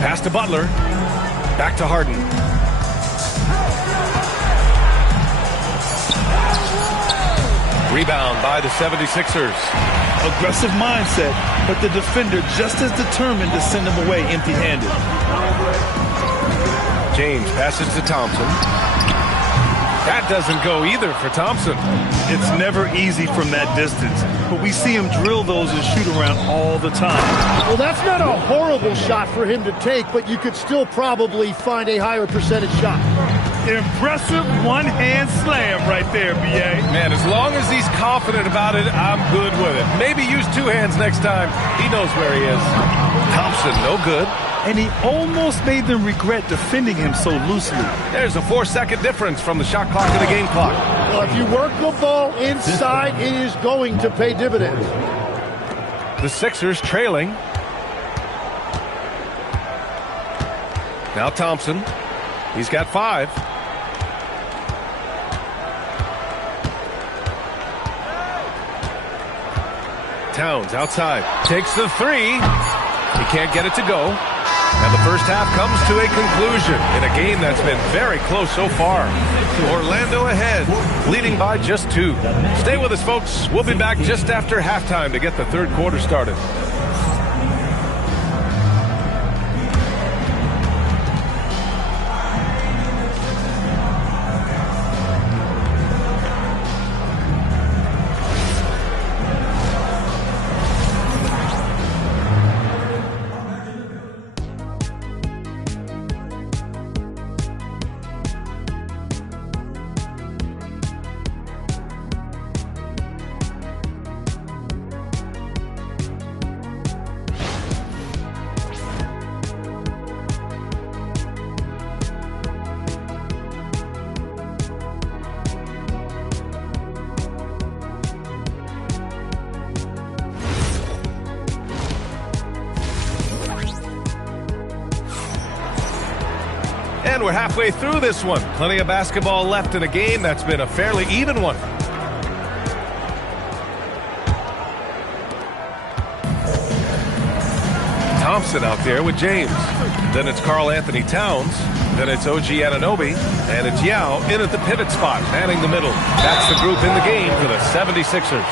Pass to Butler. Back to Harden. Rebound by the 76ers. Aggressive mindset, but the defender just as determined to send him away empty-handed. James passes to Thompson. That doesn't go either for Thompson. It's never easy from that distance, but we see him drill those and shoot around all the time. Well, that's not a horrible shot for him to take, but you could still probably find a higher percentage shot. Impressive one-hand slam right there, B.A. Man, as long as he's confident about it, I'm good with it. Maybe use 2 hands next time. He knows where he is. Thompson, no good. And he almost made them regret defending him so loosely. There's a 4-second difference from the shot clock to the game clock. Well, if you work the ball inside, it is going to pay dividends. The Sixers trailing. Now Thompson. He's got 5. Towns outside. Takes the 3. He can't get it to go. And the first half comes to a conclusion in a game that's been very close so far. Orlando ahead, leading by just 2. Stay with us, folks. We'll be back just after halftime to get the third quarter started. And we're halfway through this one. Plenty of basketball left in a game that's been a fairly even one. Thompson out there with James. Then it's Karl Anthony Towns. Then it's OG Anunoby. And it's Yao in at the pivot spot, manning the middle. That's the group in the game for the 76ers.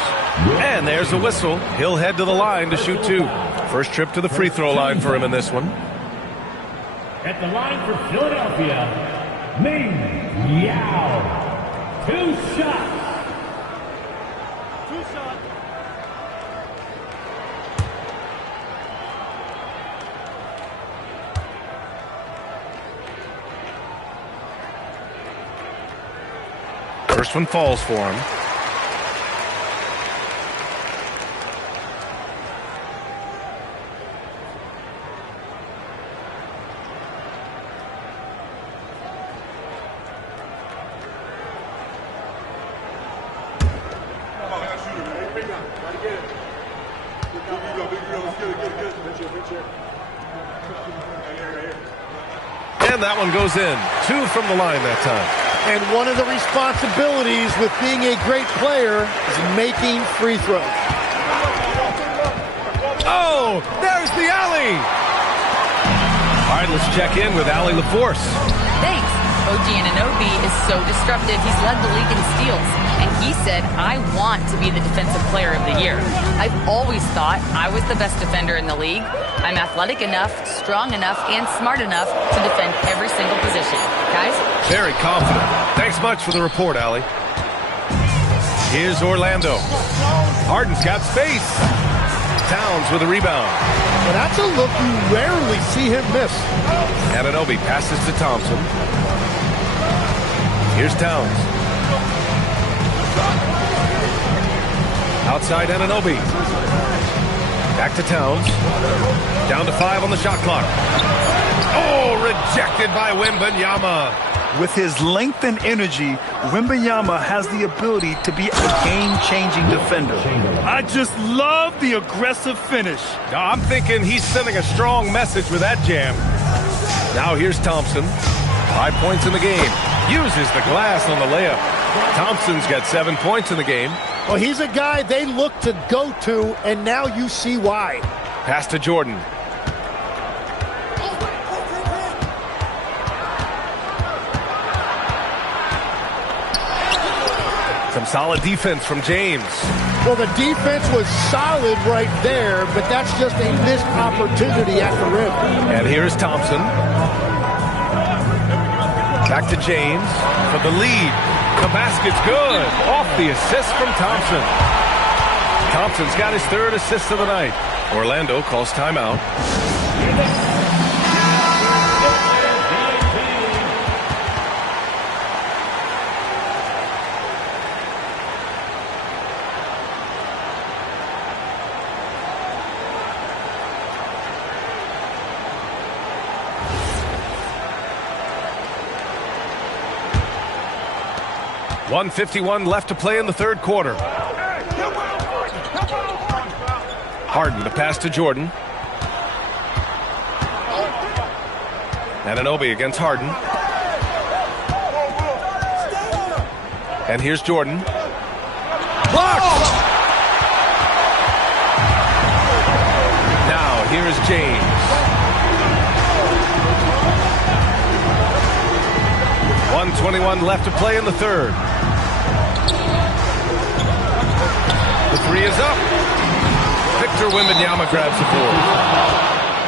And there's a whistle. He'll head to the line to shoot 2. First trip to the free throw line for him in this one. At the line for Philadelphia, Ming Yao. 2 shots. First one falls for him. And that one goes in. 2 from the line that time. And one of the responsibilities with being a great player is making free throws. Oh, there's the alley. All right, let's check in with Allie LaForce. Thanks. OG Anunoby is so disruptive. He's led the league in steals. And he said, I want to be the defensive player of the year. I've always thought I was the best defender in the league. I'm athletic enough, strong enough, and smart enough to defend every single position. Guys? Very confident. Thanks much for the report, Allie. Here's Orlando. Harden's got space. Towns with a rebound. Well, that's a look you rarely see him miss. Anunoby passes to Thompson. Here's Towns. Outside Anunoby. Back to Towns. Down to 5 on the shot clock. Oh, rejected by Wembanyama. With his length and energy, Wembanyama has the ability to be a game-changing defender. I just love the aggressive finish. Now, I'm thinking he's sending a strong message with that jam. Now here's Thompson. 5 points in the game. Uses the glass on the layup. Thompson's got 7 points in the game. Well, he's a guy they look to go to, and now you see why. Pass to Jordan. Some solid defense from James. Well, the defense was solid right there, but that's just a missed opportunity at the rim. And here's Thompson. Back to James for the lead. The basket's good. Off the assist from Thompson. Thompson's got his 3rd assist of the night. Orlando calls timeout. .151 left to play in the third quarter. Harden to pass to Jordan. Anunoby against Harden. And here's Jordan. Blocked! Now here's James. 1:21 left to play in the third. The three is up. Victor Wembanyama grabs the board.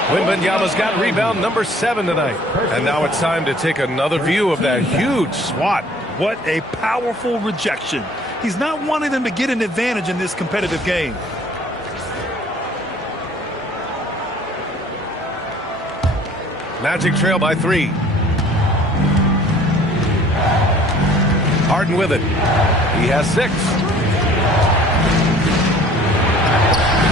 Wembanyama's got rebound number 7 tonight. And now it's time to take another view of that huge swat. What a powerful rejection. He's not wanting them to get an advantage in this competitive game. Magic trail by 3. Harden with it. He has 6.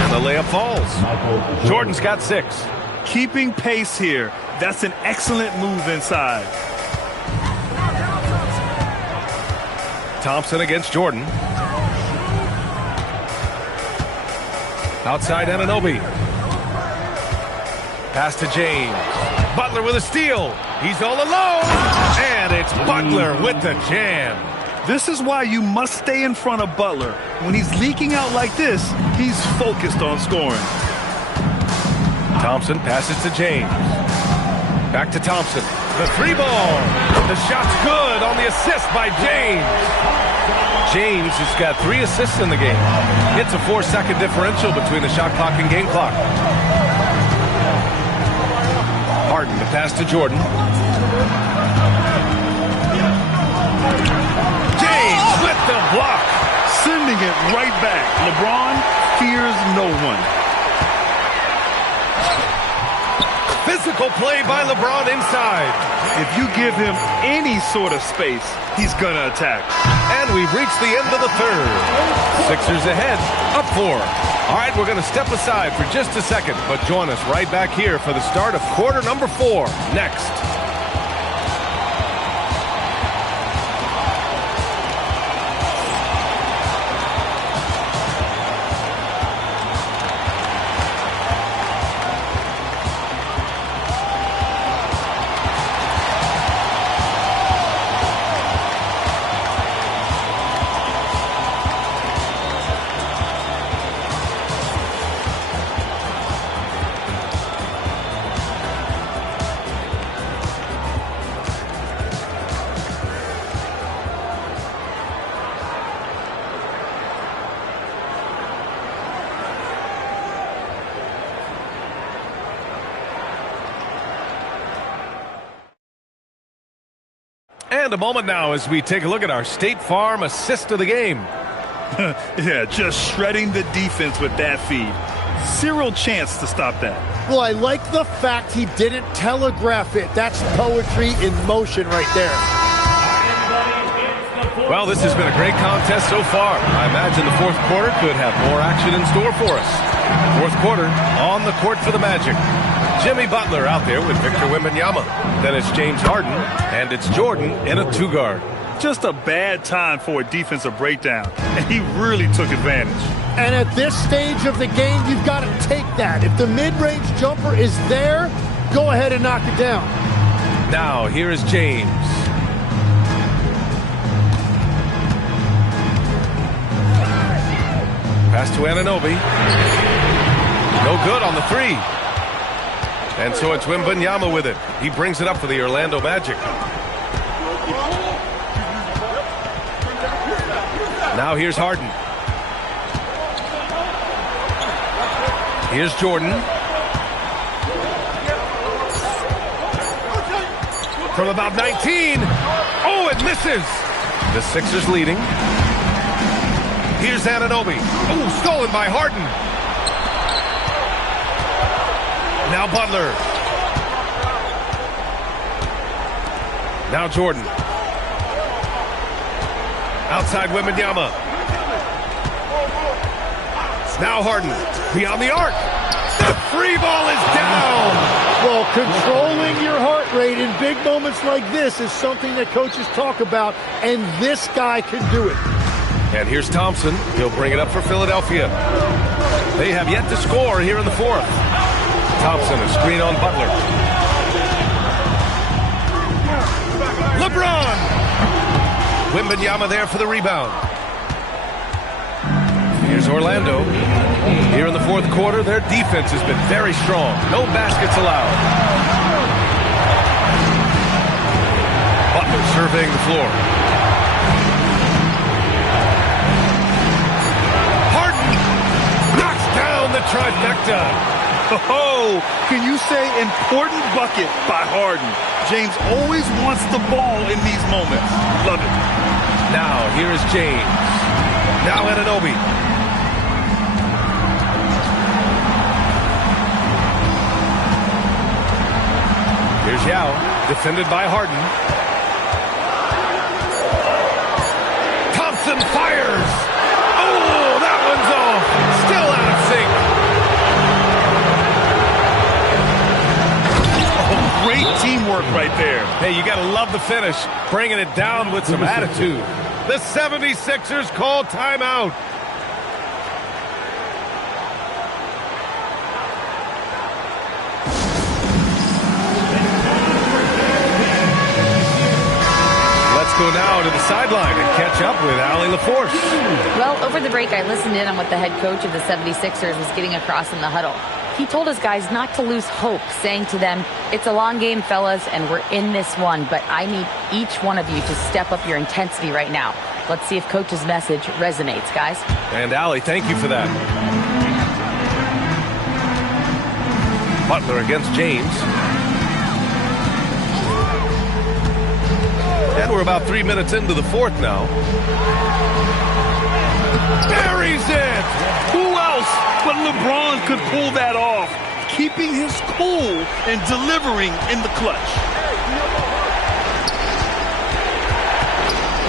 And the layup falls. Jordan's got 6. Keeping pace here. That's an excellent move inside. Thompson against Jordan. Outside Anunoby. Pass to James. Butler with a steal. He's all alone. And it's Butler with the jam. This is why you must stay in front of Butler. When he's leaking out like this, he's focused on scoring. Thompson passes to James. Back to Thompson. The 3-ball. The shot's good on the assist by James. James has got 3 assists in the game. It's a 4-second differential between the shot clock and game clock. Harden, the pass to Jordan. James with the block. Sending it right back. LeBron fears no one. Physical play by LeBron inside. If you give him any sort of space, he's going to attack. And we've reached the end of the third. Sixers ahead, up 4. All right, we're going to step aside for just a second, but join us right back here for the start of quarter number 4 next. And a moment now as we take a look at our State Farm assist of the game. Yeah, just shredding the defense with that feed. Zero chance to stop that. Well, I like the fact he didn't telegraph it. That's poetry in motion right there. Well, this has been a great contest so far. I imagine the fourth quarter could have more action in store for us. Fourth quarter on the court for the Magic. Jimmy Butler out there with Victor Wembanyama. Then it's James Harden, and it's Jordan in a 2-guard. Just a bad time for a defensive breakdown, and he really took advantage. And at this stage of the game, you've got to take that. If the mid-range jumper is there, go ahead and knock it down. Now, here is James. Pass to Anunoby. No good on the 3. And so it's Wembanyama with it. He brings it up for the Orlando Magic. Now here's Harden. Here's Jordan. From about 19. Oh, it misses. The Sixers leading. Here's Anunoby. Oh, stolen by Harden. Now Butler. Now Jordan. Outside Wembanyama. Now Harden. Beyond the arc. The free ball is down. Well, controlling your heart rate in big moments like this is something that coaches talk about, and this guy can do it. And here's Thompson. He'll bring it up for Philadelphia. They have yet to score here in the fourth. Thompson, a screen on Butler. LeBron! Wembanyama there for the rebound. Here's Orlando. Here in the fourth quarter, their defense has been very strong. No baskets allowed. Butler surveying the floor. Harden knocks down the trifecta. Oh, can you say important bucket by Harden? James always wants the ball in these moments. Love it. Now, here is James. Now Anunoby. Here's Yao, defended by Harden. Thompson fires. Oh, that one's off. Still out of sync. Oh, great teamwork right there. Hey, you got to love the finish. Bringing it down with some attitude. The 76ers call timeout. Go now to the sideline and catch up with Allie LaForce. Well, over the break, I listened in on what the head coach of the 76ers was getting across in the huddle. He told his guys not to lose hope, saying to them, it's a long game, fellas, and we're in this one, but I need each one of you to step up your intensity right now. Let's see if coach's message resonates, guys. And Allie, thank you for that. Butler against James. And we're about 3 minutes into the fourth now. Buries it! Who else but LeBron could pull that off? Keeping his cool and delivering in the clutch.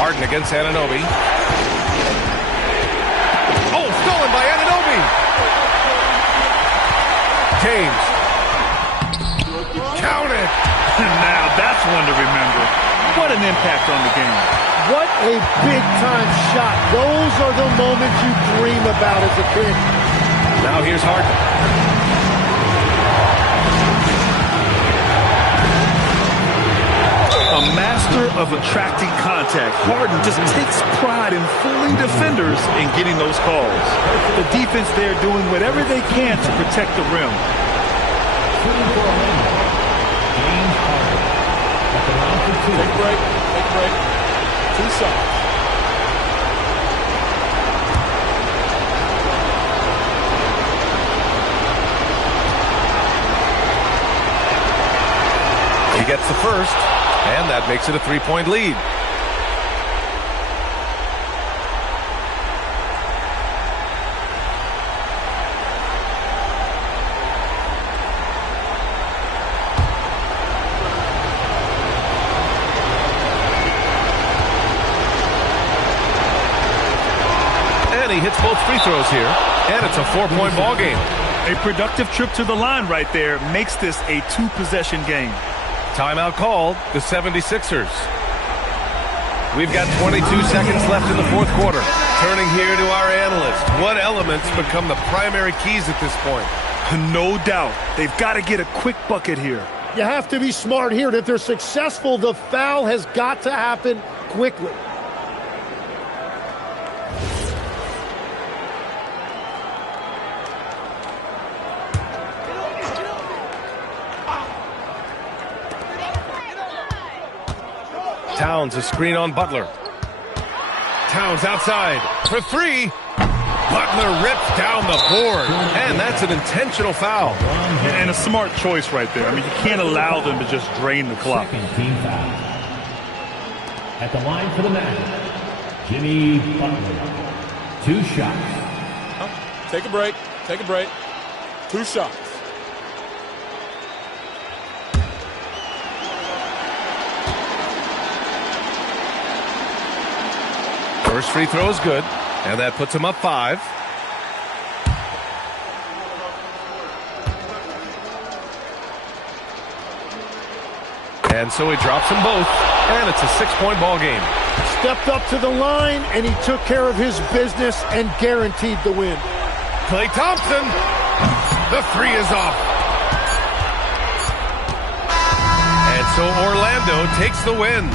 Harden against Anunoby. Oh, stolen by Anunoby! James. Count it! Now that's one to remember. What an impact on the game. What a big-time shot. Those are the moments you dream about as a kid. Now here's Harden. A master of attracting contact. Harden just takes pride in fooling defenders and getting those calls. The defense there doing whatever they can to protect the rim. Take break. Take break. 2 shots. He gets the first, and that makes it a 3-point lead. He hits both free throws here, and it's a 4-point ball game. A productive trip to the line right there makes this a 2-possession game. Timeout called, the 76ers. We've got 22 seconds left in the fourth quarter. Turning here to our analyst. What elements become the primary keys at this point? No doubt. They've got to get a quick bucket here. You have to be smart here. If they're successful, the foul has got to happen quickly. Towns a screen on Butler. Towns outside for 3. Butler rips down the board, and that's an intentional foul. And a smart choice right there. I mean, you can't allow them to just drain the clock. Team foul. At the line for the Magic, Jimmy Butler. 2 shots. Take a break. Take a break. 2 shots. First free throw is good, and that puts him up 5. And so he drops them both, and it's a 6-point ball game. Stepped up to the line, and he took care of his business and guaranteed the win. Klay Thompson, the 3 is off. And so Orlando takes the win.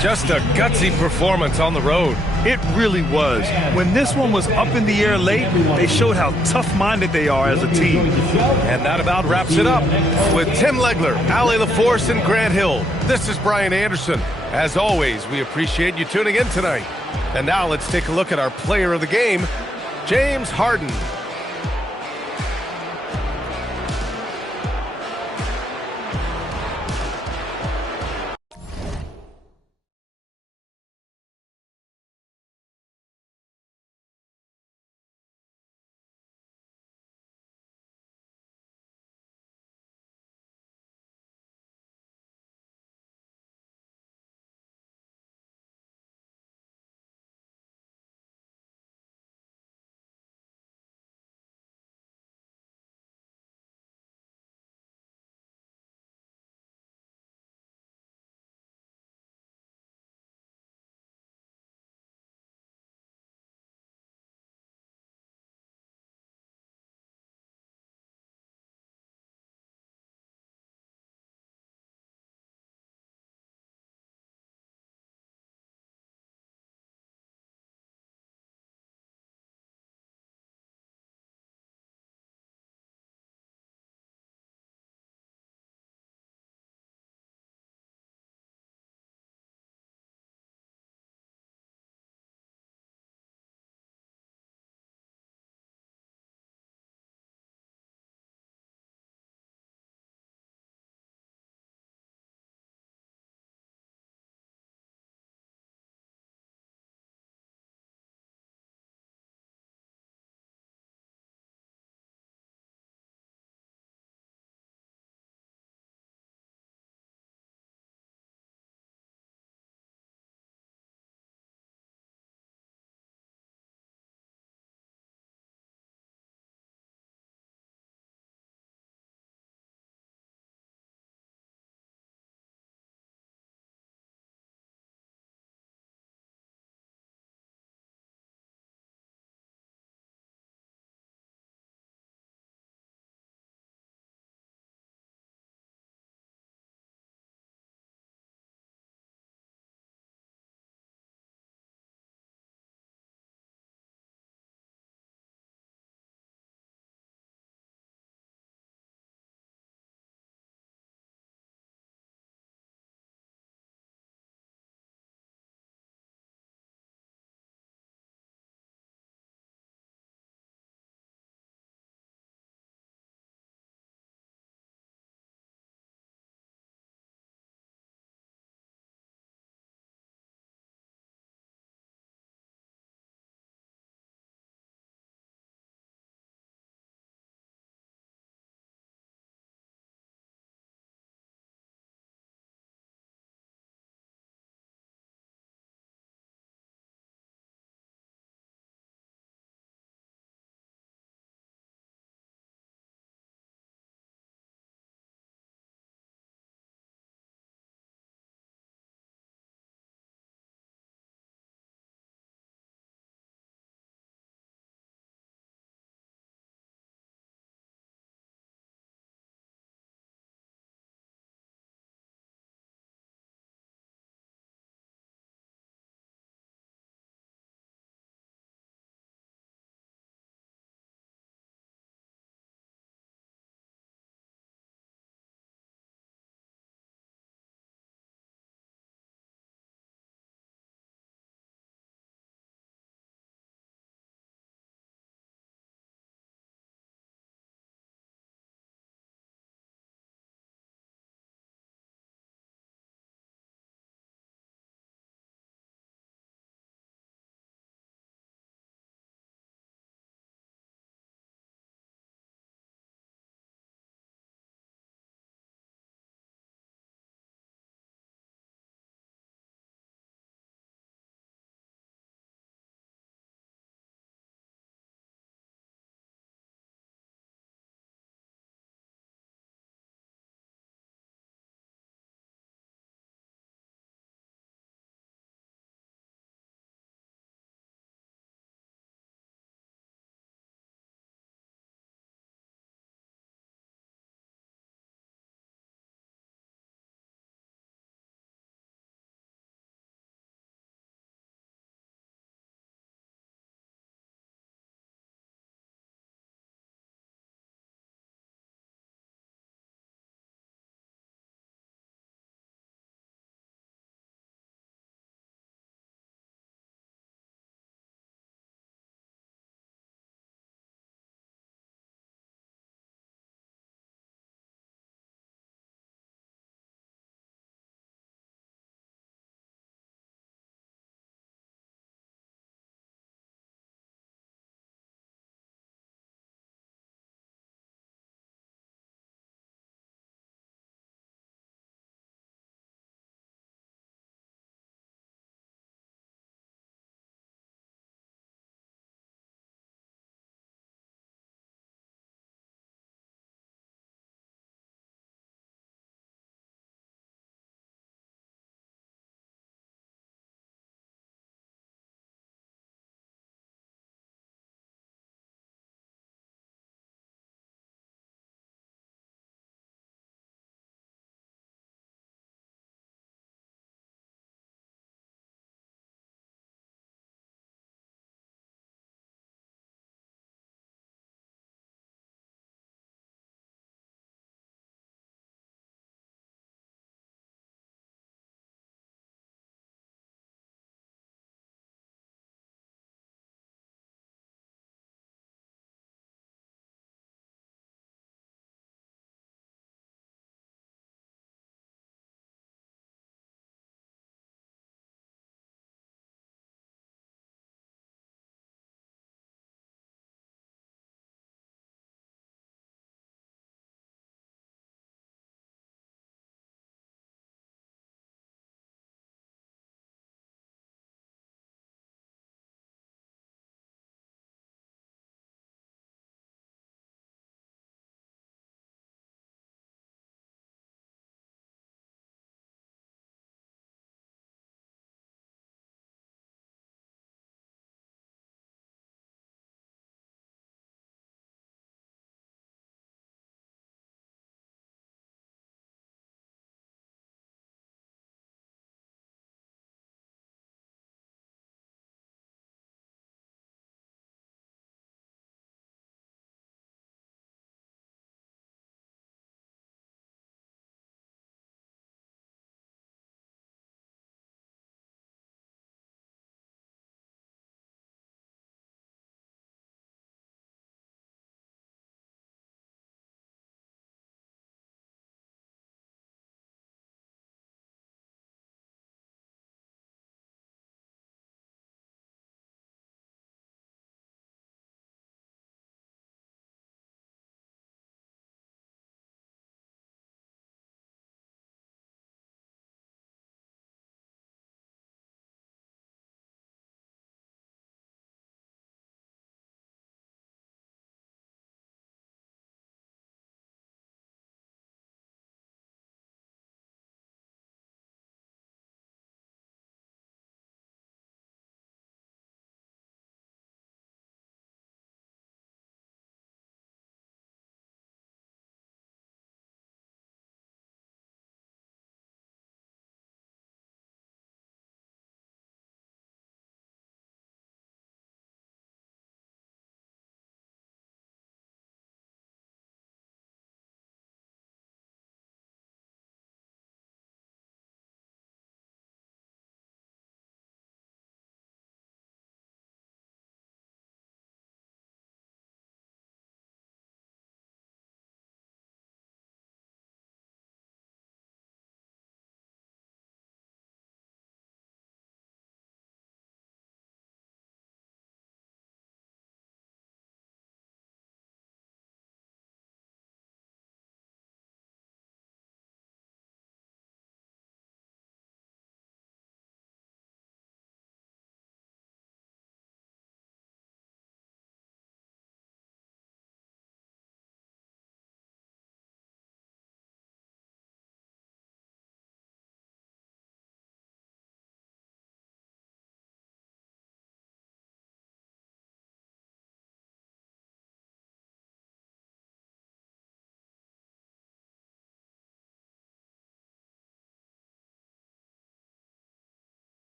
Just a gutsy performance on the road. It really was. When this one was up in the air late, they showed how tough-minded they are as a team. And that about wraps it up. With Tim Legler, Allie LaForce, and Grant Hill, this is Brian Anderson. As always, we appreciate you tuning in tonight. And now let's take a look at our player of the game, James Harden.